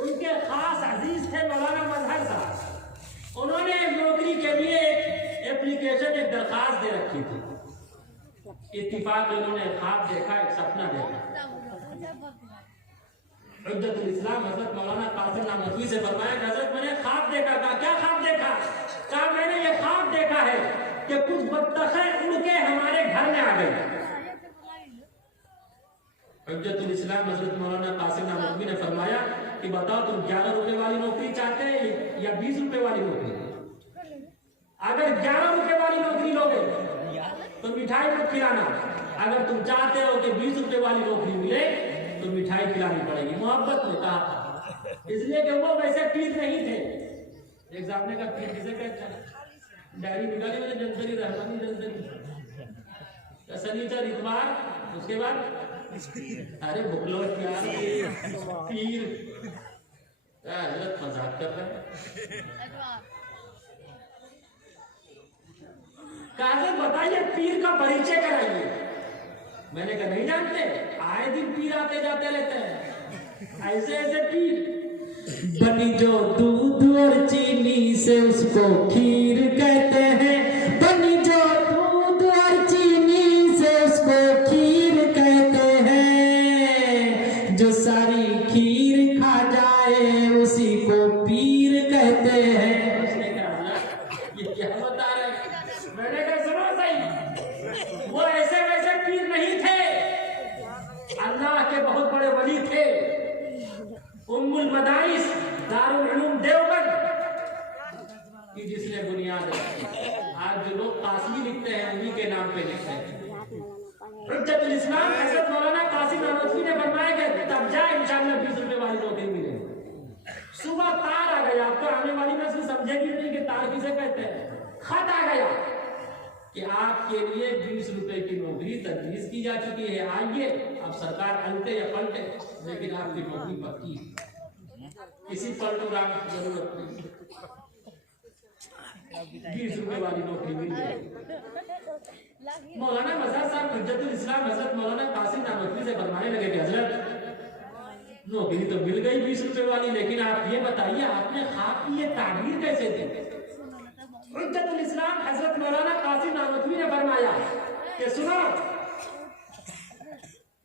उनके खास अजीज थे मौलाना मजहर साहब। उन्होंने नौकरी के लिए एक एप्लीकेशन, एक दरखास्त दे रखी थी। इत्तिफाक उन्होंने ख्वाब देखा, एक सपना देखा। हुज्जतुल इस्लाम हज़रत मौलाना कासिम नानवी से फरमाया कि हज़रत मैंने ख्वाब देखा। कहा क्या ख्वाब देखा? कहा मैंने ये ख्वाब देखा है कि कुछ बत्तखें उड़ के हमारे घर में आ गई। हुज्जतुल इस्लाम हज़रत मौलाना कासिम नानवी ने फरमाया कि बताओ तुम 11 रुपए वाली नौकरी चाहते हैं या 20 रुपए वाली नौकरी? अगर 11 रुपए वाली नौकरी लोगे तो मिठाई मत खिलाना। अगर तुम चाहते हो कि 20 रुपए वाली नौकरी मिले तो मिठाई खिलानी पड़ेगी। मोहब्बत में कहा, इसलिए कि वो वैसे पीर नहीं थे। एक साहब ने कहा पीर किसे कहते हैं? डायरी निकाली मैंने, जंतरी रहमानी जंतरी, शनिचर इतवार, उसके बाद अरे बुकलो क्या पीर। हजरत मजाक कर रहे हैं। काजल बताइए पीर का परिचय कराइए। मैंने कहा नहीं जानते, आए दिन पीर आते जाते रहते हैं, ऐसे ऐसे पीर। बनी जो दूध और चीनी से उसको खीर कहते हैं। बनी जो दूध और चीनी से उसको खीर कहते हैं। जो सारी खीर खा जाए उसी को पीर कहते हैं। उसने कहा ये क्या बता रहे हैं? मैंने कहा सुनो सही, वो ऐसे वैसे पीर नहीं थे, अल्लाह के बहुत बड़े वली थे। उम्मुल मदारिस दारुल उलूम देवबंद की जिसने बुनियाद रखी। आज जो लोग कासिमी लिखते हैं उन्हीं के नाम पे लिखते हैं। हुज्जतुल इस्लाम हज़रत मौलाना कासिम नानवी ने फरमाया कि तब जाए इंशाअल्लाह 20 रुपए वाली नौकरी मिले। सुबह तार आ गया, आपको आने वाली नस्ल समझेगी नहीं कि तार किसे कहते हैं। खत आ गया कि आपके लिए 20 रुपए की नौकरी तजवीज़ की जा चुकी है, आइए। अब सरकार अलटे या पलटे, लेकिन आपकी नौकरी पक्की है, किसी पलटूराम की जरूरत नहीं। 20 रुपए वाली नौकरी मिल गई। मौलाना मज़हर साहब हुज्जतुल इस्लाम हज़रत मौलाना कासिम नानवी से फरमाने लगे कि हज़रत नौकरी तो मिल गई 20 रुपए वाली, लेकिन आप ये बताइए आपने ख्वाब की ये ताबीर कैसे दी? हुज्जतुल इस्लाम हज़रत मौलाना कासिम नानवी ने फरमाया कि सुनो,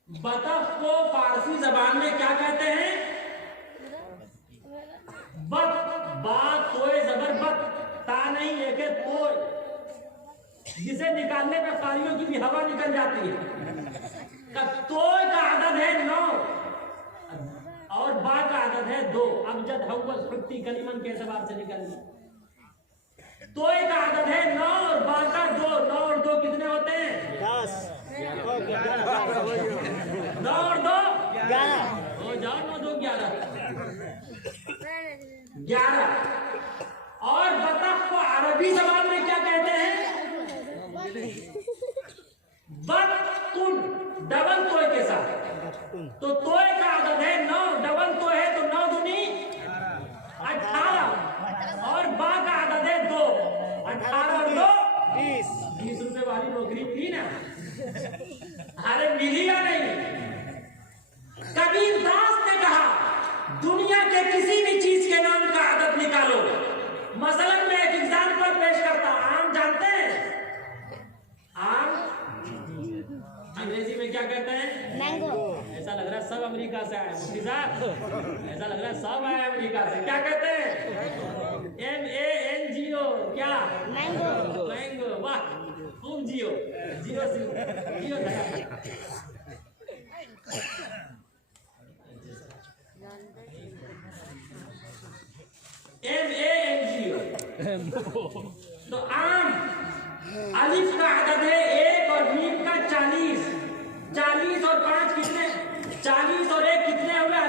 बतख को फारसी जबान में क्या कहते हैं? बत, बात तोय जबर बत, ता नहीं एक तोय, जिसे निकालने में कारियों की भी हवा निकल जाती है। तोय का आदद है 9 और बा का आदद है 2। अबजद हव्वस फुक्ति कलिमन के एतबार से निकलना। तोय का आदद है 9 और बा का 2। 9 और 2 कितने होते हैं? 10 9 और 2 11 हो जाओ। 9 2 11 11। और बतख को अरबी जबान में क्या कहते हैं? बतकुन, डबल तोय के साथ। तो तोय का आदद है 9, डबल तोय है तो 9 दूनी 18 और बा का आदद है 2। 18 और 2 20 रुपए वाली नौकरी थी ना। अरे मिली या नहीं? कबीर दास ने कहा दुनिया के किसी भी चीज के नाम का आदद निकालो। मसलन मैं एक एग्जाम्पल पेश करता। आम जानते हैं? आम अंग्रेजी में क्या कहते हैं? मैंगो। ऐसा लग रहा है सब अमेरिका से आए। मुफ्ती साहब, ऐसा लग रहा है सब आए अमेरिका से। क्या कहते हैं? MANGO। क्या? मैंगो। मैंगो। वाह, खूब जियो, जियो जियो जियो। MANGO। तो आम, अलिफ का आदद है 1 और मीम का 40। 40 और 5 कितने? 40 और 1 कितने हुए?